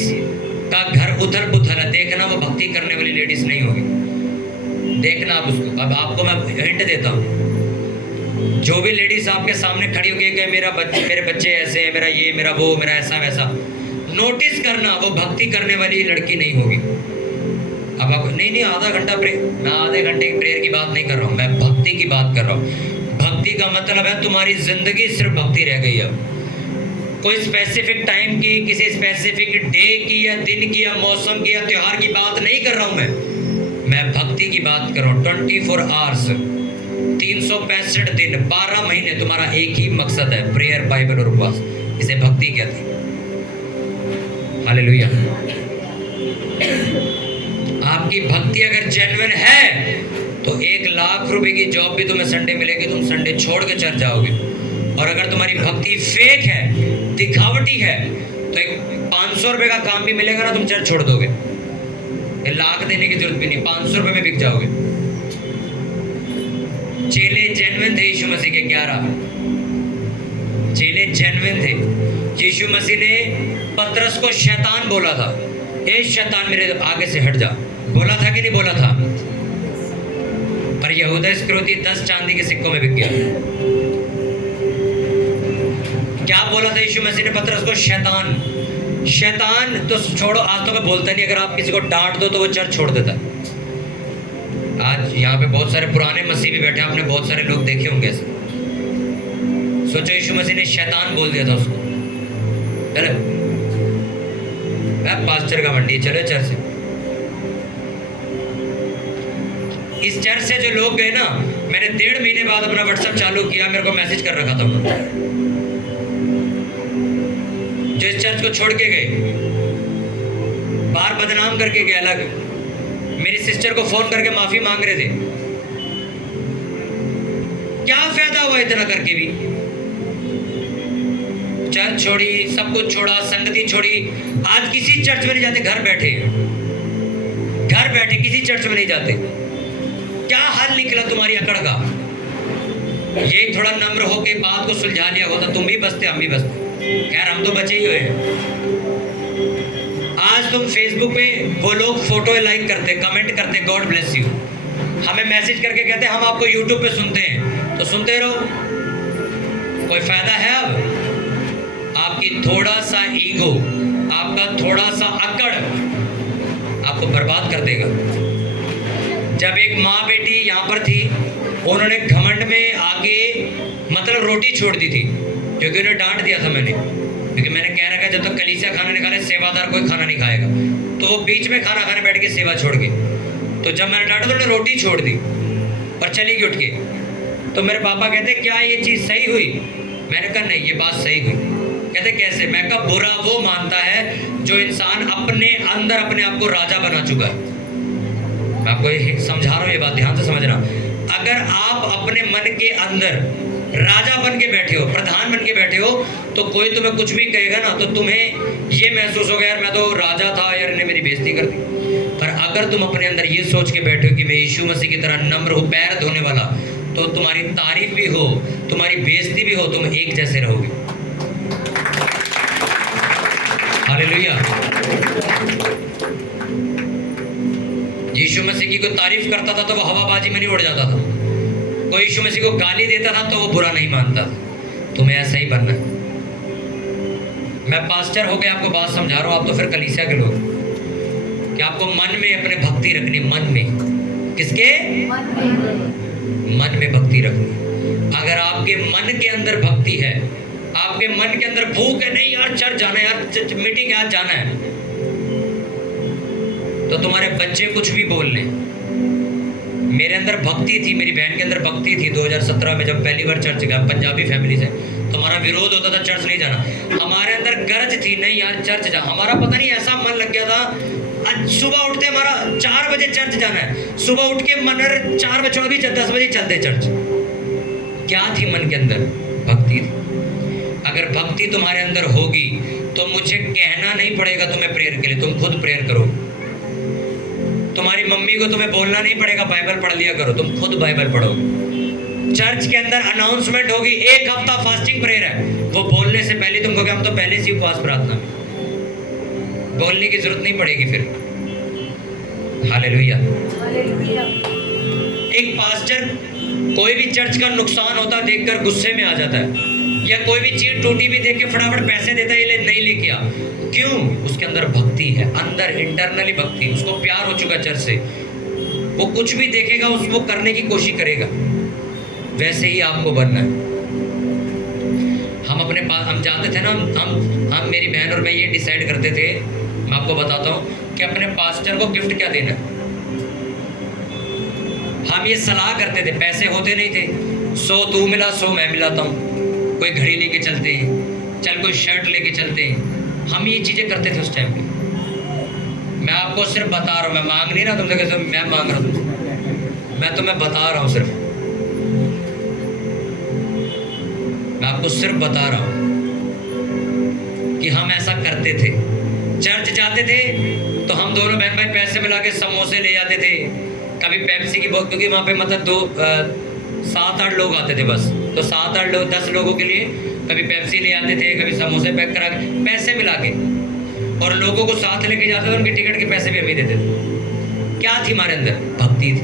का घर उथल पुथल है, देखना वो भक्ति करने वाली लेडीज नहीं होगी। देखना आप उसको। अब आपको मैं हिंट देता हूँ, जो भी लेडीज आपके सामने खड़ी होगी कि मेरे बच्चे ऐसे हैं, मेरा ये, मेरा वो, मेरा ऐसा वैसा, नोटिस करना वो भक्ति करने वाली लड़की नहीं होगी। अब आप नहीं आधा घंटा प्रेयर, मैं आधे घंटे की प्रेयर की बात नहीं कर रहा हूँ, मैं भक्ति की बात कर रहा हूँ। भक्ति का मतलब है तुम्हारी जिंदगी सिर्फ भक्ति रह गई है। कोई स्पेसिफिक टाइम की, किसी स्पेसिफिक डे की या दिन की या मौसम की या त्योहार की बात नहीं कर रहा हूँ मैं भक्ति की बात कर रहा हूँ। 24 आवर्स, 365 दिन, 12 महीने तुम्हारा एक ही मकसद है, प्रेयर, बाइबल और उपवास। इसे भक्ति कहते हैं। हालेलुया। आपकी भक्ति अगर जेन्युइन है तो 1 लाख रुपए की जॉब भी तुम्हें संडे मिलेगी, तुम संडे छोड़ के चर्च जाओगे। और अगर तुम्हारी भक्ति फेक है, दिखावटी है, तो एक 500 रुपए का काम भी मिलेगा ना, तुम चर्च छोड़ दोगे। 1 लाख देने की जरूरत भी नहीं, 500 रुपए में बिक जाओगे। चेले जेन्युइन थे यीशु मसीह के 11 चेले जेन्युइन थे। यीशु मसीह ने पतरस को शैतान बोला था, ए शैतान मेरे आगे से हट जा, बोला था कि नहीं बोला था? पर यहूदा इस्करियोती 10 चांदी के सिक्कों में बिक गया। क्या बोला था यीशु मसीह ने पतरस को? शैतान। शैतान तो छोड़ो, आज तो मैं बोलता नहीं, अगर आप किसी को डांट दो तो वो चर्च छोड़ देता। आज यहाँ पे बहुत सारे पुराने मसीह भी बैठे हैं, आपने बहुत सारे लोग देखे होंगे ऐसे। सोचो यीशु मसीह ने शैतान बोल दिया था उसको। चलो पास्टर का मंडी, चलो चर्च से। इस चर्च से जो लोग गए ना, मैंने 1.5 महीने बाद अपना व्हाट्सएप चालू किया, मेरे को मैसेज कर रखा था उन्होंने, जो इस चर्च को छोड़ के गए, बाहर बदनाम करके गए अलग। मेरी सिस्टर को फोन करके माफी मांग रहे थे। क्या फायदा हुआ इतना करके भी? चर्च छोड़ी, सब कुछ छोड़ा, संगति छोड़ी, आज किसी चर्च में नहीं जाते, घर बैठे किसी चर्च में नहीं जाते। क्या हाल निकला तुम्हारी अकड़ का? ये थोड़ा नम्र होके बात को सुलझा लिया होता, तुम भी बचते, हम भी बचते। खैर हम तो बचे ही हुए। आज आज तुम फेसबुक पे वो लोग फोटो लाइक करते, कमेंट करते, गॉड ब्लेस यू, हमें मैसेज करके कहते हम आपको यूट्यूब पे सुनते हैं, तो सुनते रहो, कोई फायदा है? अब आपकी थोड़ा सा ईगो, आपका थोड़ा सा अकड़ आपको बर्बाद कर देगा। जब एक माँ बेटी यहाँ पर थी, उन्होंने घमंड में आके मतलब रोटी छोड़ दी थी, क्योंकि उन्हें डांट दिया था मैंने, क्योंकि मैंने कह रखा जब तक कलीसिया खाना निकाले सेवादार कोई खाना नहीं खाएगा, तो वो बीच में खाना खाने बैठ के सेवा छोड़ के, तो जब मैंने डांटा तो उन्होंने रोटी छोड़ दी और चली गई उठ के। तो मेरे पापा कहते क्या ये चीज़ सही हुई? मैंने कहा नहीं, ये बात सही हुई। कहते कैसे? मैं कहा बुरा वो मानता है जो इंसान अपने अंदर अपने आप को राजा बना चुका है। मैं आपको ये समझा रहा हूँ, ये बात ध्यान से समझना। अगर आप अपने मन के अंदर राजा बन के बैठे हो, प्रधान बन के बैठे हो, तो कोई तुम्हें कुछ भी कहेगा ना तो तुम्हें ये महसूस होगा यार मैं तो राजा था, यार इन्हें मेरी बेइज्जती कर दी। पर अगर तुम अपने अंदर ये सोच के बैठे हो कि मैं यीशु मसीह की तरह नम्र हूँ, पैर धोने वाला, तो तुम्हारी तारीफ भी हो, तुम्हारी बेइज्जती भी हो, तुम एक जैसे रहोगे। हालेलुया। यीशु मसीह की कोई तारीफ करता था तो वो हवाबाजी में नहीं उड़ जाता था, कोई यीशु मसीह को गाली देता था तो वो बुरा नहीं मानता था। तुम्हें ऐसा ही बनना है। मैं पास्टर हो गया आपको बात समझा रहा हूँ, आप तो फिर कलीसिया के लोग, कि आपको मन में अपने भक्ति रखनी, मन में। किसके? मन में भक्ति रखनी। अगर आपके मन के अंदर भक्ति है, आपके मन के अंदर भूख है, नहीं यार चर्च जाना है, यार मीटिंग आज जाना है, तो तुम्हारे बच्चे कुछ भी बोल लें। मेरे अंदर भक्ति थी, मेरी बहन के अंदर भक्ति थी। 2017 में जब पहली बार चर्च गया, पंजाबी फैमिली से, तो हमारा विरोध होता था चर्च नहीं जाना। हमारे अंदर गरज थी नहीं यार चर्च जा, हमारा पता नहीं ऐसा मन लग गया था, आज सुबह उठते हमारा 4 बजे चर्च जाना है, सुबह उठ के मन 4 बजे 10 बजे चलते चर्च। क्या थी मन के अंदर? भक्ति थी। अगर भक्ति तुम्हारे अंदर होगी तो मुझे कहना नहीं पड़ेगा तुम्हें प्रेयर के लिए, तुम खुद प्रेयर करो। तुम्हारी मम्मी को तुम्हें बोलना नहीं पड़ेगा बाइबल पढ़ लिया करो, तुम खुद बाइबल पढ़ो। चर्च के अंदर अनाउंसमेंट होगी 1 हफ्ता फास्टिंग प्रेयर है, वो बोलने से पहले तुमको क्या, हम तो पहले से उपवास प्रार्थना, बोलने की जरूरत नहीं पड़ेगी फिर। हालेलुया। एक पास्टर कोई भी चर्च का नुकसान होता देखकर गुस्से में आ जाता है, या कोई भी चीज टूटी भी देख के फटाफट पैसे देता है, ये नहीं लेके आ। क्यों? उसके अंदर भक्ति है, अंदर इंटरनली भक्ति, उसको प्यार हो चुका चर्च से, वो कुछ भी देखेगा उसको करने की कोशिश करेगा। वैसे ही आपको बनना है। हम जाते थे ना, हम मेरी बहन और मैं ये डिसाइड करते थे, मैं आपको बताता हूँ कि अपने पास्टर को गिफ्ट क्या देना। हम ये सलाह करते थे, पैसे होते नहीं थे, 100 तू मिला 100 मैं मिलाता हूँ, कोई घड़ी लेके चलते हैं, चल कोई शर्ट लेके चलते हैं, हम ये चीज़ें करते थे उस टाइम पे। मैं आपको सिर्फ बता रहा हूँ, मैं मांग नहीं रहा तुमसे, कैसे मैं मांग रहा हूँ, मैं तुम्हें बता रहा हूँ, सिर्फ मैं आपको सिर्फ बता रहा हूँ कि हम ऐसा करते थे। चर्च जाते थे तो हम दोनों बहन भाई पैसे मिला के समोसे ले जाते थे, कभी पेप्सी की बोतल, क्योंकि वहाँ पे मतलब 7-8 लोग आते थे बस, तो 7-8 लोग 10 लोगों के लिए कभी पेप्सी ले आते थे, कभी समोसे पैक करा के पैसे मिला के, और लोगों को साथ लेके जाते थे, उनके टिकट के पैसे भी हम ही देते थे। क्या थी हमारे अंदर? भक्ति थी,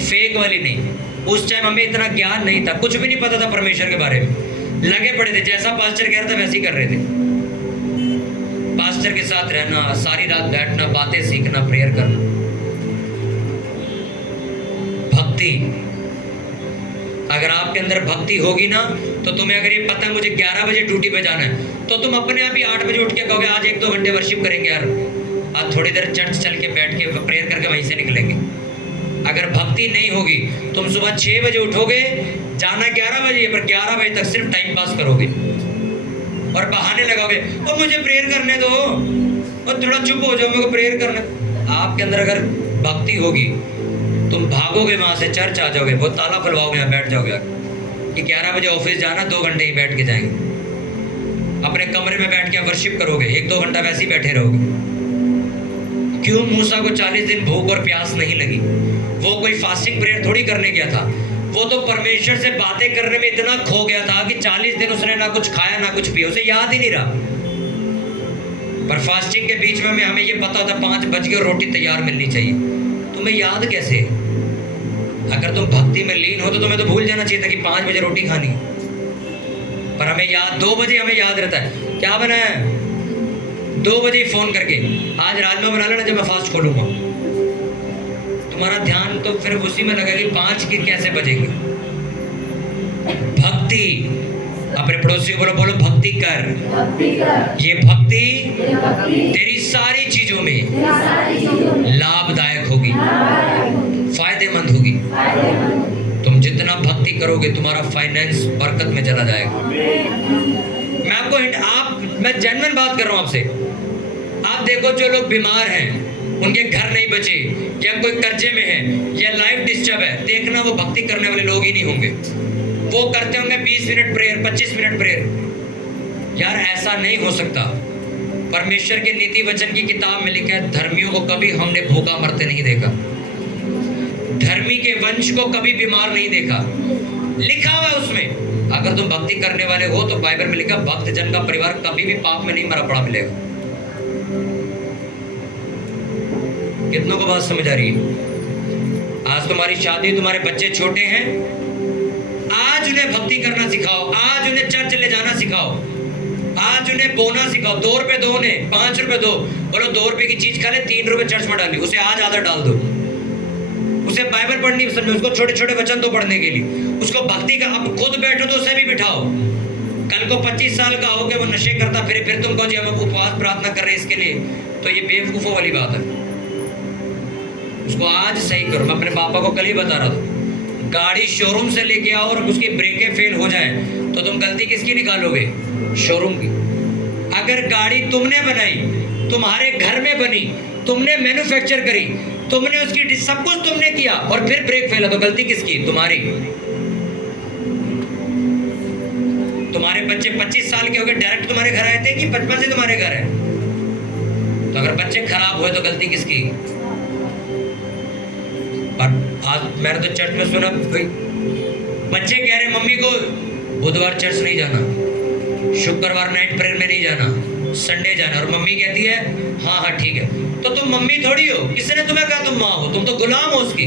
फेक वाली नहीं। उस टाइम हमें इतना ज्ञान नहीं था, कुछ भी नहीं पता था परमेश्वर के बारे में, लगे पड़े थे, जैसा पास्टर कह रहा था वैसे ही कर रहे थे। पास्टर के साथ रहना, सारी रात बैठना, बातें सीखना, प्रेयर करना, भक्ति। अगर आपके अंदर भक्ति होगी ना, तो तुम्हें अगर ये पता है मुझे 11 बजे ड्यूटी पे जाना है, तो तुम अपने आप ही 8 बजे उठ के कहोगे आज 1-2 घंटे वर्शिप करेंगे यार, आज थोड़ी देर चर्च चल के बैठ के प्रेयर करके वहीं से निकलेंगे। अगर भक्ति नहीं होगी, तुम सुबह 6 बजे उठोगे, जाना 11 बजे, पर 11 बजे तक सिर्फ टाइम पास करोगे और बहाने लगाओगे, ओ मुझे प्रेयर करने दो, और थोड़ा चुप हो जाओ, मेरे को प्रेयर करना। आपके अंदर अगर भक्ति होगी, तुम भागोगे वहाँ से, चर्च आ जाओगे, वो ताला खुलवाओगे, यहाँ बैठ जाओगे कि 11 बजे ऑफिस जाना, 2 घंटे ही बैठ के जाएंगे। अपने कमरे में बैठ के वर्शिप करोगे, 1-2 घंटा वैसे ही बैठे रहोगे। क्यों? मूसा को 40 दिन भूख और प्यास नहीं लगी, वो कोई फास्टिंग प्रेयर थोड़ी करने गया था, वो तो परमेश्वर से बातें करने में इतना खो गया था कि 40 दिन उसने ना कुछ खाया ना कुछ पिया, उसे याद ही नहीं रहा। पर फास्टिंग के बीच में हमें ये पता होता है 5 बज गए और रोटी तैयार मिलनी चाहिए। तुम्हें याद कैसे? अगर तुम भक्ति में लीन हो तो तुम्हें तो भूल जाना चाहिए था कि 5 बजे रोटी खानी। पर हमें याद 2 बजे हमें याद रहता है क्या बना है, 2 बजे फ़ोन करके आज राजमा बना लेना जब मैं फास्ट खोलूँगा। तुम्हारा ध्यान तो फिर उसी में लगा कि 5 की कैसे बजेगी। भक्ति, अपने पड़ोसी को बोलो, बोलो भक्ति कर। ये भक्ति तेरी सारी चीजों में लाभदायक होगी, फायदेमंद होगी। तुम जितना भक्ति करोगे तुम्हारा फाइनेंस बरकत में चला जाएगा। मैं आपको मैं जेन्युइन बात कर रहा हूं आपसे। आप देखो जो लोग बीमार हैं, उनके घर नहीं बचे, या कोई कर्जे में है, या लाइफ डिस्टर्ब है, देखना वो भक्ति करने वाले लोग ही नहीं होंगे। वो करते होंगे 20 मिनट प्रेयर, 25 मिनट प्रेयर। यार ऐसा नहीं हो सकता। परमेश्वर के नीति वचन की किताब में लिखा है, धर्मियों को कभी हमने भूखा मरते नहीं देखा, धर्मी के वंश को कभी बीमार नहीं देखा। लिखा हुआ है उसमें। अगर तुम भक्ति करने वाले हो तो बाइबल में लिखा, भक्त जन का परिवार कभी भी पाप में नहीं मरा पड़ा मिलेगा। कितनों को बात समझ आ रही है? आज तुम्हारी शादी, तुम्हारे बच्चे छोटे हैं, आज उन्हें भक्ति करना सिखाओ, आज उन्हें चर्च ले जाना सिखाओ, आज उन्हें बोना सिखाओ। 2 रुपए दो, उन्हें 5 रुपए दो, बोलो 2 रुपए की चीज खा ले, 3 रुपए चर्च में डाली, उसे आज आदत डाल दो। उसे बाइबल पढ़नी पसंद है, उसको छोटे छोटे वचन दो पढ़ने के लिए, उसको भक्ति का। अब खुद बैठो तो उसे भी बिठाओ। कल को 25 साल का हो के वो नशे करता फिर तुम कहो जी हम उपवास प्रार्थना कर रहे हैं इसके लिए, तो ये बेवकूफों वाली बात है। उसको आज सही करो। मैं अपने पापा को कल ही बता रहा था, गाड़ी शोरूम से लेके आओ और उसकी ब्रेकें फेल हो जाए तो तुम गलती किसकी निकालोगे? शोरूम की। अगर गाड़ी तुमने बनाई, तुम्हारे घर में बनी, तुमने मैन्युफैक्चर करी, तुमने उसकी सब कुछ तुमने किया और फिर ब्रेक फेल है तो गलती किसकी? तुम्हारी। तुम्हारे बच्चे 25 साल के हो गए, डायरेक्ट तुम्हारे घर आए थे कि बचपन से तुम्हारे घर है? तो अगर बच्चे खराब हुए तो गलती किसकी? और आज मैंने तो चर्च में सुना, बच्चे कह रहे मम्मी को बुधवार चर्च नहीं जाना, शुक्रवार नाइट प्रेयर में नहीं जाना, संडे जाना, और मम्मी कहती है हाँ हाँ ठीक है। तो तुम मम्मी थोड़ी हो, किसने तुम्हें कहा तुम माँ हो? तुम तो गुलाम हो उसकी।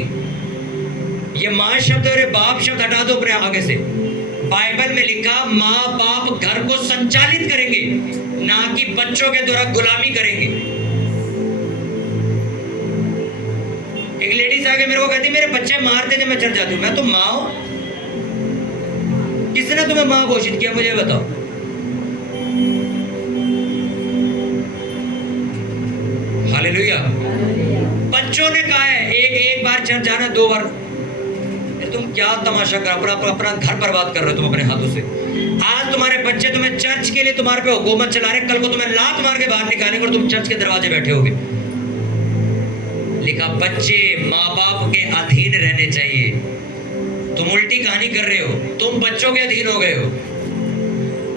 ये माँ शब्द और बाप शब्द हटा दो अपने आगे से। बाइबल में लिखा, माँ बाप घर को संचालित करेंगे, ना कि बच्चों के द्वारा गुलामी करेंगे। एक लेडीज आके मेरे को कहती मेरे बच्चे मारते जब मैं चल जाती हूँ। मैं तो माँ हूं? किसने तुम्हें माँ घोषित किया मुझे बताओ? हालेलुया। बच्चों ने कहा है एक बार चर्च जाना, 2 बार। तुम क्या तमाशा कर, अपना घर बर्बाद कर रहे हो तुम अपने हाथों से। आज तुम्हारे बच्चे तुम्हें चर्च के लिए तुम्हारे पे हुकूमत चला रहे, कल को तुम्हें लात मार के बाहर निकालेंगे और तुम चर्च के दरवाजे बैठे होगे। लिखा, बच्चे माँ बाप के अधीन रहने चाहिए। तुम उल्टी कहानी कर रहे हो, तुम बच्चों के अधीन हो गए हो।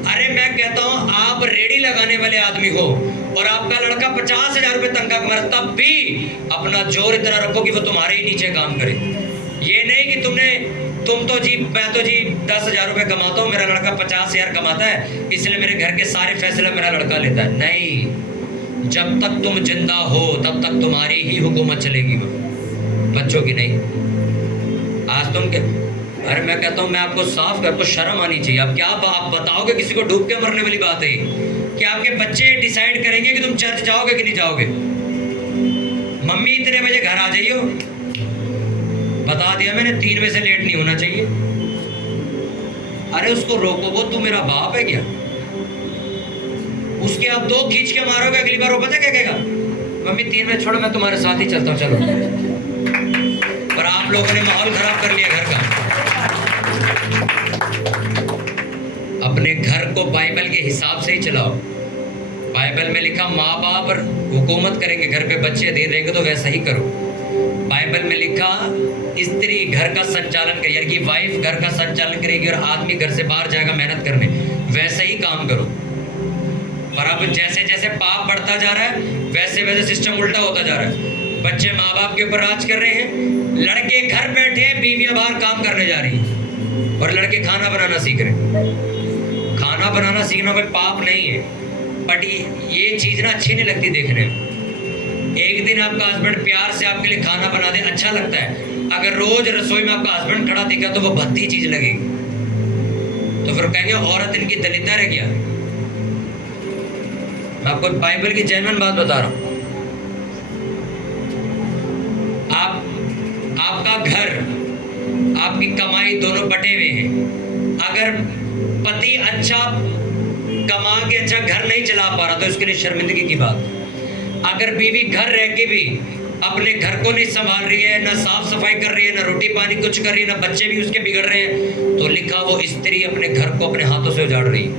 अरे मैं कहता हूं, आप रेडी लगाने वाले आदमी हो और आपका लड़का 50,000 रुपए तनख्वाह कमा, तब भी अपना जोर इतना रखो कि वो तुम्हारे ही नीचे काम करे। ये नहीं कि तुम तो जी, मैं तो जी 10,000 रुपए कमाता हूँ, मेरा लड़का 50,000 कमाता है इसलिए मेरे घर के सारे फैसले मेरा लड़का लेता है। नहीं, जब तक तुम जिंदा हो तब तक तुम्हारी ही हुकूमत चलेगी, बच्चों की नहीं। आज तुम अरे मैं कहता हूँ, मैं आपको साफ कर, आपको शर्म आनी चाहिए। आप क्या आप बताओगे किसी को डूब के मरने वाली बात है कि आपके बच्चे डिसाइड करेंगे कि तुम चर्च जाओगे कि नहीं जाओगे? मम्मी इतने बजे घर आ जाइयो, बता दिया मैंने 3 बजे से लेट नहीं होना चाहिए। अरे उसको रोको, वो तू मेरा बाप है क्या? उसके आप 2 खींच के मारोगे, अगली बार वो पता क्या कहेगा? मम्मी 3 बजे छोड़ो, मैं तुम्हारे साथ ही चलता हूँ, चलो। पर आप लोगों ने माहौल खराब कर लिया घर का। अपने घर को बाइबल के हिसाब से ही चलाओ। बाइबल में लिखा, माँ बाप हुकूमत करेंगे, घर पे बच्चे अधीन रहेंगे, तो वैसा ही करो। बाइबल में लिखा, स्त्री घर का संचालन करेगी, यानी कि वाइफ घर का संचालन करेगी और आदमी घर से बाहर जाएगा मेहनत करने, वैसे ही काम करो। पर अब जैसे जैसे पाप बढ़ता जा रहा है वैसे वैसे सिस्टम उल्टा होता जा रहा है। बच्चे माँ बाप के ऊपर राज कर रहे हैं, लड़के घर बैठे हैं, बीवियां बाहर काम करने जा रही हैं, और लड़के खाना बनाना सीख रहे हैं। खाना बनाना सीखना कोई पाप नहीं है, बट ये चीज़ ना अच्छी नहीं लगती देखने में। एक दिन आपका हस्बैंड प्यार से आपके लिए खाना बना दे, अच्छा लगता है। अगर रोज रसोई में आपका हस्बैंड खड़ा दिखा तो वो भद्दी चीज लगेगी, तो फिर कहेंगे औरत इनकी दलितर है क्या। मैं आपको बाइबल की जेन्युइन बात बता रहा हूं। आपका घर, आपकी कमाई दोनों बटे हुए हैं। अगर पति अच्छा कमा के अच्छा घर नहीं चला पा रहा तो इसके लिए शर्मिंदगी की बात है। अगर बीवी घर रह के भी अपने घर को नहीं संभाल रही है, ना साफ सफाई कर रही है, ना रोटी पानी कुछ कर रही है, ना बच्चे भी उसके बिगड़ रहे हैं, तो लिखा वो स्त्री अपने घर को अपने हाथों से उजाड़ रही है।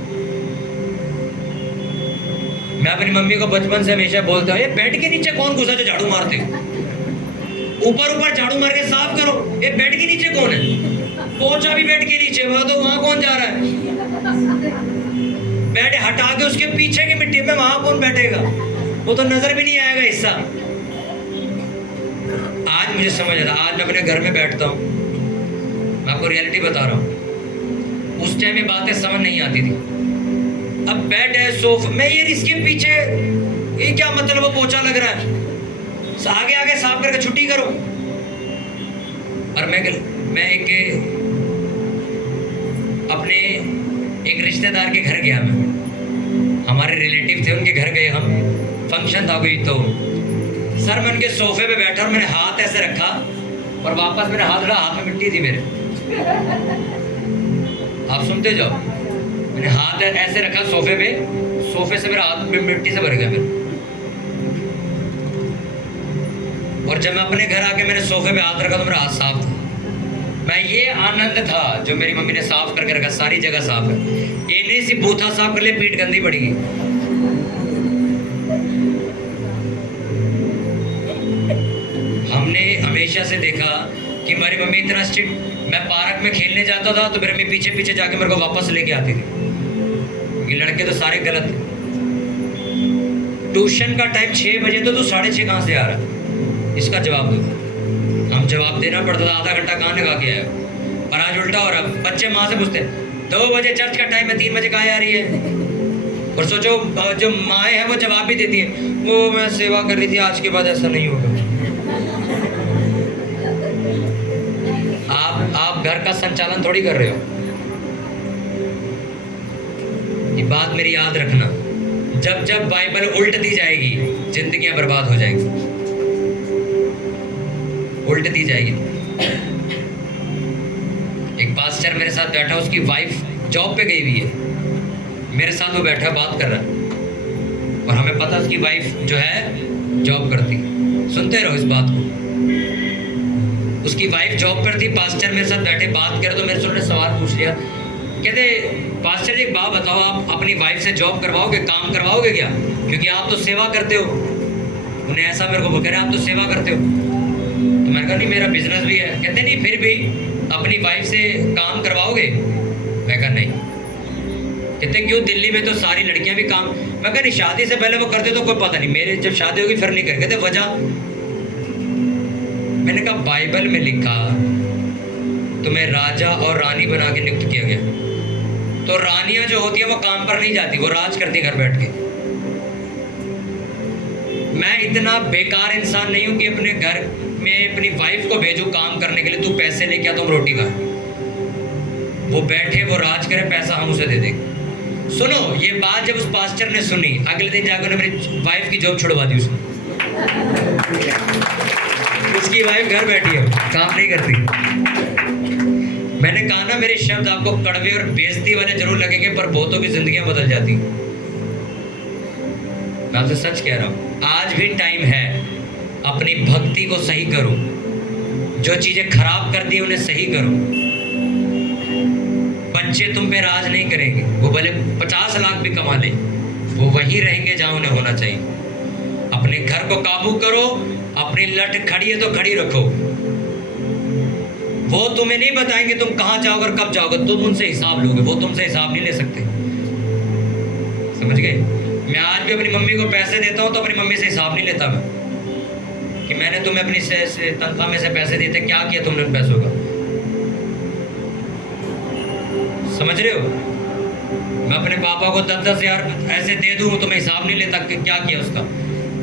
मैं अपनी मम्मी को बचपन से हमेशा बोलता हूँ, ये बेड के नीचे कौन घुसा जो झाड़ू मारते, ऊपर ऊपर झाड़ू मार के साफ करो। ये बेड के नीचे कौन है, पोछा भी बेड के नीचे, वहां तो वहां कौन जा रहा है। बेड हटा के उसके पीछे की मिट्टी में वहां कौन बैठेगा, वो तो नजर भी नहीं आएगा हिस्सा। आज मुझे समझ आता, आज मैं अपने घर में बैठता हूँ, मैं आपको रियलिटी बता रहा हूँ। उस टाइम में बातें समझ नहीं आती थी। अब बेड है, सोफा में, ये इसके पीछे ये क्या मतलब, वो पोछा लग रहा है, आगे आगे साफ करके छुट्टी करो। और मैं अपने एक रिश्तेदार के घर गया, मैं हमारे रिलेटिव थे, उनके घर गए हम, फंक्शन था कोई, तो सर मैं उनके सोफे पे बैठा और मैंने हाथ ऐसे रखा और वापस मेरे हाथ रहा, हाथ में मिट्टी थी मेरे। आप सुनते जाओ, मैंने हाथ ऐसे रखा सोफे पे, सोफे से मेरा हाथ मिट्टी से भर गया मेरे। और जब मैं अपने घर आके मैंने सोफे पे हाथ रखा तो मेरा हाथ साफ था। मैं ये आनंद था जो मेरी मम्मी ने साफ करके रखा, सारी जगह साफ है। ये नहीं सी बूथा साफ कर ले, पीठ गंदी पड़ेगी। हमने हमेशा से देखा कि हमारी मम्मी इतना स्ट्रिक्ट, मैं पार्क में खेलने जाता था तो मेरी मम्मी पीछे पीछे जाके मेरे को वापस लेके आती थी। ये लड़के तो सारे गलत थे। ट्यूशन का टाइम 6 बजे तो 6:30 कहाँ से आ रहा, इसका जवाब दो। हम जवाब देना पड़ता था, आधा घंटा कहाँ लगा के आया। और आज उल्टा हो रहा, बच्चे माँ से पूछते 2 बजे चर्च का टाइम है, 3 बजे कहाँ आ रही है। और सोचो जो माएँ हैं वो जवाब भी देती हैं, वो मैं सेवा कर रही थी, आज के बाद ऐसा नहीं होगा। आप घर का संचालन थोड़ी कर रहे हो। ये बात मेरी याद रखना, जब जब बाइबल उल्ट दी जाएगी जिंदगियां बर्बाद हो जाएंगी, उल्ट दी जाएगी। एक पास्टर मेरे साथ बैठा, उसकी वाइफ जॉब पे गई हुई है, मेरे साथ वो बैठा बात कर रहा है और हमें पता उसकी वाइफ जो है जॉब करती। सुनते रहो इस बात को। उसकी वाइफ जॉब पर थी, पास्टर मेरे साथ बैठे बात कर, तो मेरे से उन्होंने सवाल पूछ लिया, कहते पास्टर जी एक बात बताओ, आप अपनी वाइफ से जॉब करवाओगे, काम करवाओगे क्या, क्योंकि आप तो सेवा करते हो। उन्हें ऐसा मेरे को कह रहे आप तो सेवा करते हो। तो मैंने कहा नहीं मेरा बिजनेस भी है। कहते नहीं फिर भी अपनी वाइफ से काम करवाओगे। मैं कहा नहीं। कहते क्यों, दिल्ली में तो सारी लड़कियां भी काम। मैं कहा नहीं, शादी से पहले वो करते तो कोई पता नहीं, मेरे जब शादी होगी फिर नहीं कर। कहते वजह। मैंने कहा बाइबल में लिखा तुम्हें राजा और रानी बना के नियुक्त किया गया, तो रानियां जो होती है वो काम पर नहीं जाती, वो राज करती है घर बैठ के। मैं इतना बेकार इंसान नहीं हूं कि अपने घर में अपनी वाइफ को भेजूं काम करने के लिए, तू पैसे लेके आ तुम रोटी खा। वो बैठे वो राज करे, पैसा हम उसे दे देंगे। सुनो ये बात जब उस पास्टर ने सुनी, अगले दिन जाकर मेरी वाइफ की जॉब छुड़वा दी उसने। उसकी वाइफ घर बैठी है, काम नहीं करती। मैंने कहा ना मेरे शब्द आपको कड़वे और बेइज्जती वाले जरूर लगेंगे, पर बहुतों की जिंदगियां बदल जाती। मैं आपसे सच कह रहा हूं, आज भी टाइम है, अपनी भक्ति को सही करो, जो चीजें खराब करती है उन्हें सही करो। बच्चे तुम पे राज नहीं करेंगे, वो भले 50 लाख भी कमा ले, वो वहीं रहेंगे जहां उन्हें होना चाहिए। अपने घर को काबू करो, अपनी लट खड़ी है तो खड़ी रखो। वो तुम्हें नहीं बताएंगे तुम कहां जाओगे और कब जाओगे, तुम उनसे हिसाब लोगे, वो तुमसे हिसाब नहीं ले सकते। समझ गए। मैं आज भी अपनी मम्मी को पैसे देता हूं तो अपनी मम्मी से हिसाब नहीं लेता मैं, कि मैंने तुम्हें अपनी तनख्वाह में से पैसे दिए थे, क्या किया तुमने उन पैसों का। समझ रहे हो। मैं अपने पापा को 10-10 हजार ऐसे दे दूँ तो मैं हिसाब नहीं लेता कि क्या किया उसका।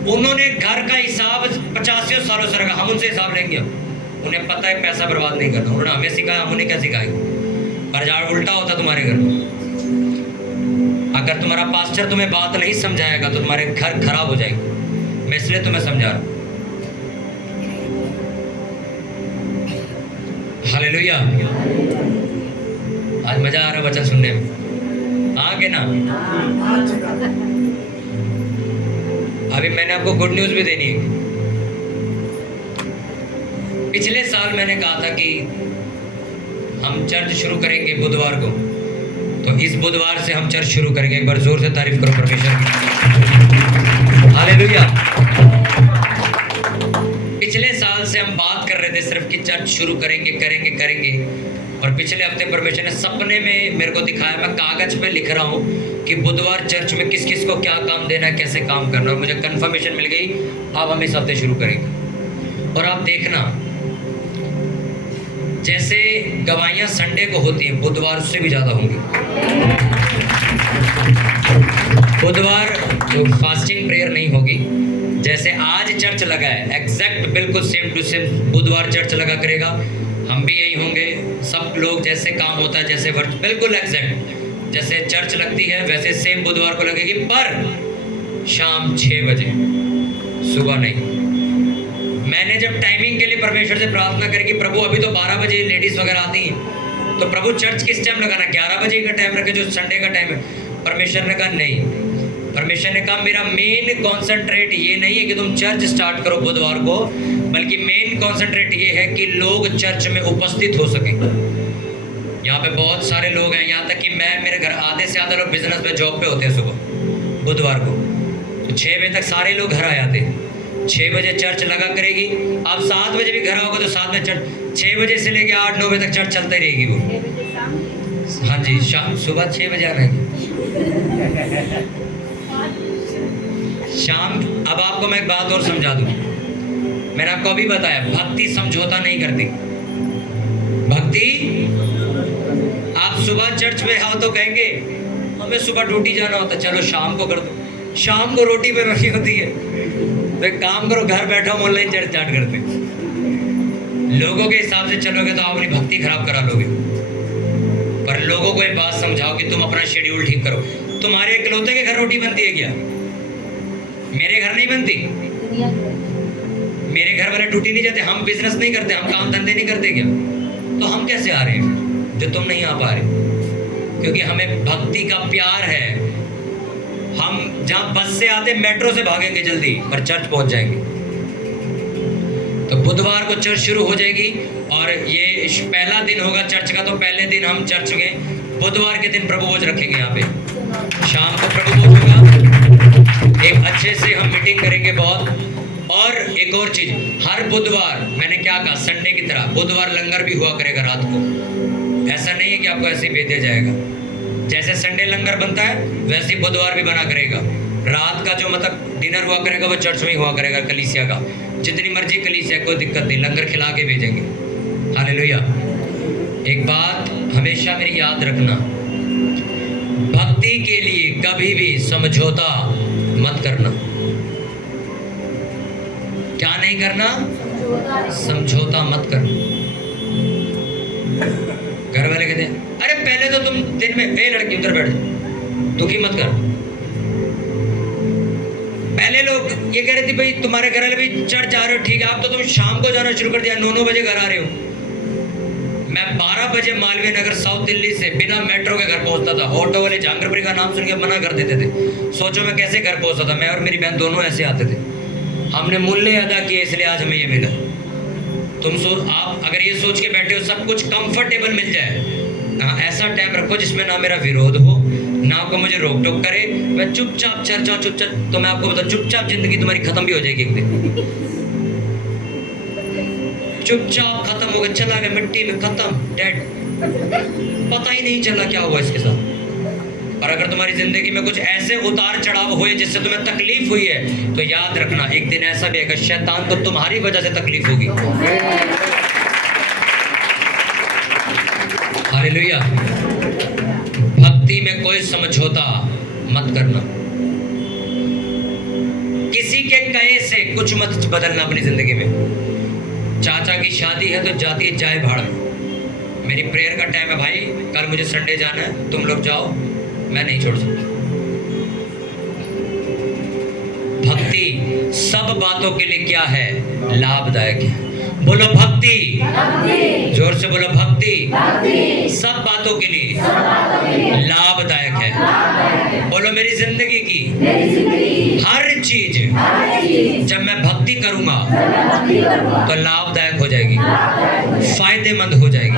उन्होंने घर का हिसाब 85 सालों से रखा, हम उनसे हिसाब लेंगे। उन्हें पता है पैसा बर्बाद नहीं करना। उन्होंने हमें सिखाया, हम उन्हें क्या सिखाएंगे। पर जहाँ उल्टा होता तुम्हारे घर में, अगर तुम्हारा पास्टर तुम्हें बात नहीं समझाएगा तो तुम्हारे घर खराब हो जाएंगे। मैं इसलिए तुम्हें समझा रहा हूँ। हालेलुया। आज मजा आ रहा है वचन सुनने में, आगे ना। अभी मैंने आपको गुड न्यूज भी देनी है। पिछले साल मैंने कहा था कि हम चर्च शुरू करेंगे बुधवार को, तो इस बुधवार से हम चर्च शुरू करेंगे। एक बार जोर से तारीफ करो परमेश्वर की। हालेलुया। पिछले साल से हम बात कर रहे थे सिर्फ कि चर्च शुरू करेंगे करेंगे करेंगे, और पिछले हफ्ते परमेश्वर ने सपने में मेरे को दिखाया। मैं कागज पे लिख रहा हूँ कि बुधवार चर्च में किस किस को क्या काम देना है, कैसे काम करना है, और मुझे कंफर्मेशन मिल गई। अब हम इस हफ्ते शुरू करेंगे। और आप देखना, जैसे गवाहियां संडे को होती हैं, बुधवार उससे भी ज़्यादा होंगी। बुधवार तो फास्टिंग प्रेयर नहीं होगी। जैसे आज चर्च लगा है, एग्जैक्ट बिल्कुल सेम टू सेम बुधवार चर्च लगा करेगा। हम भी यही होंगे, सब लोग जैसे काम होता है, जैसे वर्च बिल्कुल एग्जैक्ट जैसे चर्च लगती है वैसे सेम बुधवार को लगेगी, पर शाम 6 बजे, सुबह नहीं। मैंने जब टाइमिंग के लिए परमेश्वर से प्रार्थना करी कि प्रभु अभी तो 12 बजे लेडीज़ वगैरह आती हैं, तो प्रभु चर्च किस टाइम लगाना, 11 बजे का टाइम रखे जो संडे का टाइम है। परमेश्वर ने कहा नहीं। परमेश्वर ने कहा मेरा मेन कॉन्सेंट्रेट ये नहीं है कि तुम चर्च स्टार्ट करो बुधवार को, बल्कि मेन कॉन्सेंट्रेट ये है कि लोग चर्च में उपस्थित हो सकें। यहाँ पे बहुत सारे लोग हैं, यहाँ तक कि मेरे घर आधे से ज़्यादा लोग बिजनेस पे जॉब पे होते हैं सुबह बुधवार को, तो 6 बजे तक सारे लोग घर आ जाते हैं। 6 बजे चर्च लगा करेगी। आप 7 बजे भी घर आओगे तो 7 बजे चर्च, 6 बजे से लेकर 8-9 बजे तक चर्च चलती रहेगी वो। हाँ जी, शाम सुबह 6 बजे आना है शाम। अब आपको मैं एक बात और समझा दूं। मैंने आपको अभी बताया, भक्ति समझौता नहीं करती। भक्ति, आप सुबह चर्च में आओ तो कहेंगे हमें सुबह ड्यूटी जाना होता, चलो शाम को कर दो। शाम को रोटी पे रखी होती है, तो एक काम करो, घर बैठो, ऑनलाइन चर्च स्टार्ट करते। लोगों के हिसाब से चलोगे तो आप अपनी भक्ति खराब करा लोगे। पर लोगों को एक बात समझाओ कि तुम अपना शेड्यूल ठीक करो। तुम्हारे इकलौते के घर रोटी बनती है क्या? मेरे घर नहीं बनती। मेरे घर वाले ड्यूटी नहीं जाते, हम बिजनेस नहीं करते, हम काम धंधे नहीं करते क्या? तो हम कैसे आ रहे हैं जो तुम नहीं आ पा रहे? क्योंकि हमें भक्ति का प्यार है। हम जहाँ बस से आते मेट्रो से भागेंगे जल्दी, पर चर्च पहुंच जाएंगे। तो बुधवार को चर्च शुरू हो जाएगी, और ये पहला दिन होगा चर्च का। तो पहले दिन हम चर्च के बुधवार के दिन प्रभु भोज रखेंगे। यहाँ पे शाम को प्रभु भोज होगा। एक अच्छे से हम मीटिंग करेंगे बहुत। और एक और चीज, हर बुधवार मैंने क्या कहा, संडे की तरह बुधवार लंगर भी हुआ करेगा रात को। ऐसा नहीं है कि आपको ऐसे ही भेज दिया जाएगा। जैसे संडे लंगर बनता है वैसे ही बुधवार भी बना करेगा। रात का जो मतलब डिनर हुआ करेगा वो चर्च में ही हुआ करेगा, कलीसिया का। जितनी मर्जी कलीसिया, कोई दिक्कत नहीं, लंगर खिला के भेजेंगे। हालेलुया। एक बात हमेशा मेरी याद रखना, भक्ति के लिए कभी भी समझौता मत करना। क्या नहीं करना? समझौता मत करना। घर वाले कहते हैं अरे पहले तो तुम दिन में, ए लड़की उधर बैठ, दुखी मत कर। पहले लोग ये कह रहे थे भाई तुम्हारे घर वाले भाई चर्च जा रहे हो, ठीक है, अब तो तुम शाम को जाना शुरू कर दिया, 9-9 बजे घर आ रहे हो। मैं 12 बजे मालवीय नगर साउथ दिल्ली से बिना मेट्रो के घर पहुंचता था। ऑटो वाले जहांगीरपुरी का नाम सुन के मना कर देते थे। सोचो मैं कैसे घर पहुंचता था। मैं और मेरी बहन दोनों ऐसे आते थे। हमने मूल्य अदा किए, इसलिए आज हमें ये मिला। आप अगर ये सोच के बैठे हो सब कुछ कंफर्टेबल मिल जाए, ऐसा टाइम रखो जिसमें ना मेरा विरोध हो, ना को मुझे रोक टोक करे, मैं चुपचाप चर्च जाऊँ चुपचाप। तो मैं आपको बताऊँ, चुपचाप जिंदगी तुम्हारी खत्म भी हो जाएगी एक दिन। चुपचाप खत्म हो गया, चला गया मिट्टी में, खत्म, डेड, पता ही नहीं चला क्या हुआ इसके साथ। और अगर तुम्हारी जिंदगी में कुछ ऐसे उतार चढ़ाव हुए जिससे तुम्हें तकलीफ हुई है, तो याद रखना एक दिन ऐसा भी है कि शैतान को तुम्हारी वजह से तकलीफ होगी। हालेलुया। भक्ति में कोई समझौता मत करना, किसी के कहे से कुछ मत बदलना अपनी जिंदगी में। चाचा की शादी है तो जाती है जाए भाड़ में। मेरी प्रेयर का टाइम है भाई, कल मुझे संडे जाना है, तुम लोग जाओ, मैं नहीं छोड़ सकता। भक्ति सब बातों के लिए क्या है? लाभदायक है। बोलो भक्ति, जोर से बोलो भक्ति सब बातों के लिए लाभदायक है। बोलो मेरी जिंदगी की हर चीज जब मैं भक्ति करूंगा तो लाभदायक हो जाएगी, फायदेमंद हो जाएगी।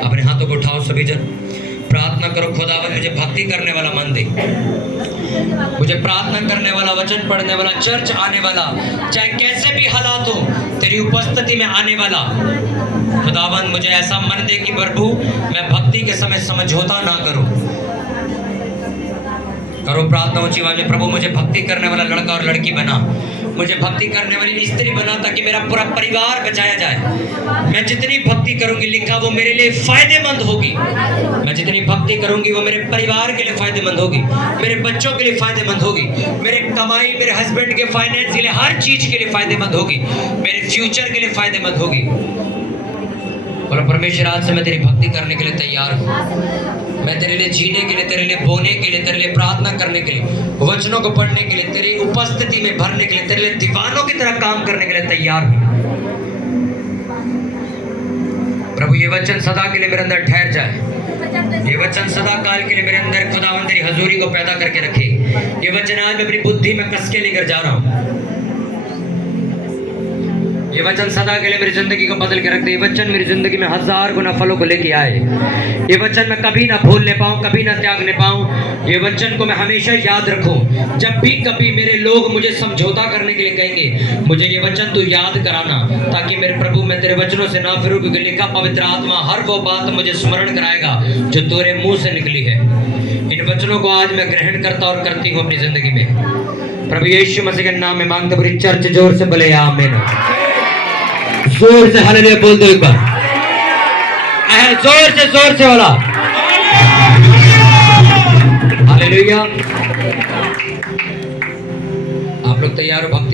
अपने हाथों को उठाओ सभी जन, प्रार्थना करो, खुदावंद मुझे भक्ति करने वाला मन दे, मुझे प्रार्थना करने वाला, वचन पढ़ने वाला, चर्च आने वाला, चाहे कैसे भी हालात हो तेरी उपस्थिति में आने वाला। खुदावंद मुझे ऐसा मन दे कि प्रभु मैं भक्ति के समय समझौता ना करूं। करो प्रार्थना ऊंची आवाज में, प्रभु मुझे भक्ति करने वाला लड़का और लड़की बना, मुझे भक्ति करने वाली स्त्री बना, ताकि मेरा पूरा परिवार बचाया जाए। मैं जितनी भक्ति करूंगी, लिखा वो मेरे लिए फायदेमंद होगी। मैं जितनी भक्ति करूंगी वो मेरे परिवार के लिए फायदेमंद होगी, मेरे बच्चों के लिए फायदेमंद होगी, मेरे कमाई, मेरे हस्बैंड के फाइनेंस के लिए, हर चीज के लिए फायदेमंद होगी, मेरे फ्यूचर के लिए फायदेमंद होगी। और परमेश्वर आज से मैं तेरी भक्ति करने के लिए तैयार हूँ। मैं तेरे लिए जीने के लिए, तेरे लिए बोने के लिए, तेरे लिए प्रार्थना करने के लिए, वचनों को पढ़ने के लिए, तेरी उपस्थिति में भरने के लिए, तेरे लिए दीवानों की तरह काम करने के लिए तैयार हूँ। प्रभु ये वचन सदा के लिए मेरे अंदर ठहर जाए, ये वचन सदा काल के लिए मेरे अंदर खुदावंद तेरी हजूरी को पैदा करके रखे। ये वचन आज मैं अपनी बुद्धि में कस के लेकर जा रहा हूँ। ये वचन सदा के लिए मेरी जिंदगी को बदल के रख दे। ये वचन मेरी जिंदगी में 1000 गुना फलों को लेके आए। ये वचन मैं कभी ना भूलने पाऊँ, कभी ना त्यागने पाऊँ। ये वचन को मैं हमेशा याद रखूं। जब भी कभी मेरे लोग मुझे समझौता करने के लिए कहेंगे, मुझे ये वचन तू याद कराना, ताकि मेरे प्रभु मैं तेरे वचनों से ना फिरूं, क्योंकि लिखा पवित्र आत्मा हर वो बात मुझे स्मरण कराएगा जो तेरे मुंह से निकली है। इन वचनों को आज मैं ग्रहण करता और करती हूँ अपनी जिंदगी में। प्रभु यीशु मसीह के नाम में मांगते, पूरी चर्च जोर से बोले आमीन। जोर से हालेलुया बोल दो एक बार, जोर से वाला हालेलुया। आप लोग तैयार हो भक्ति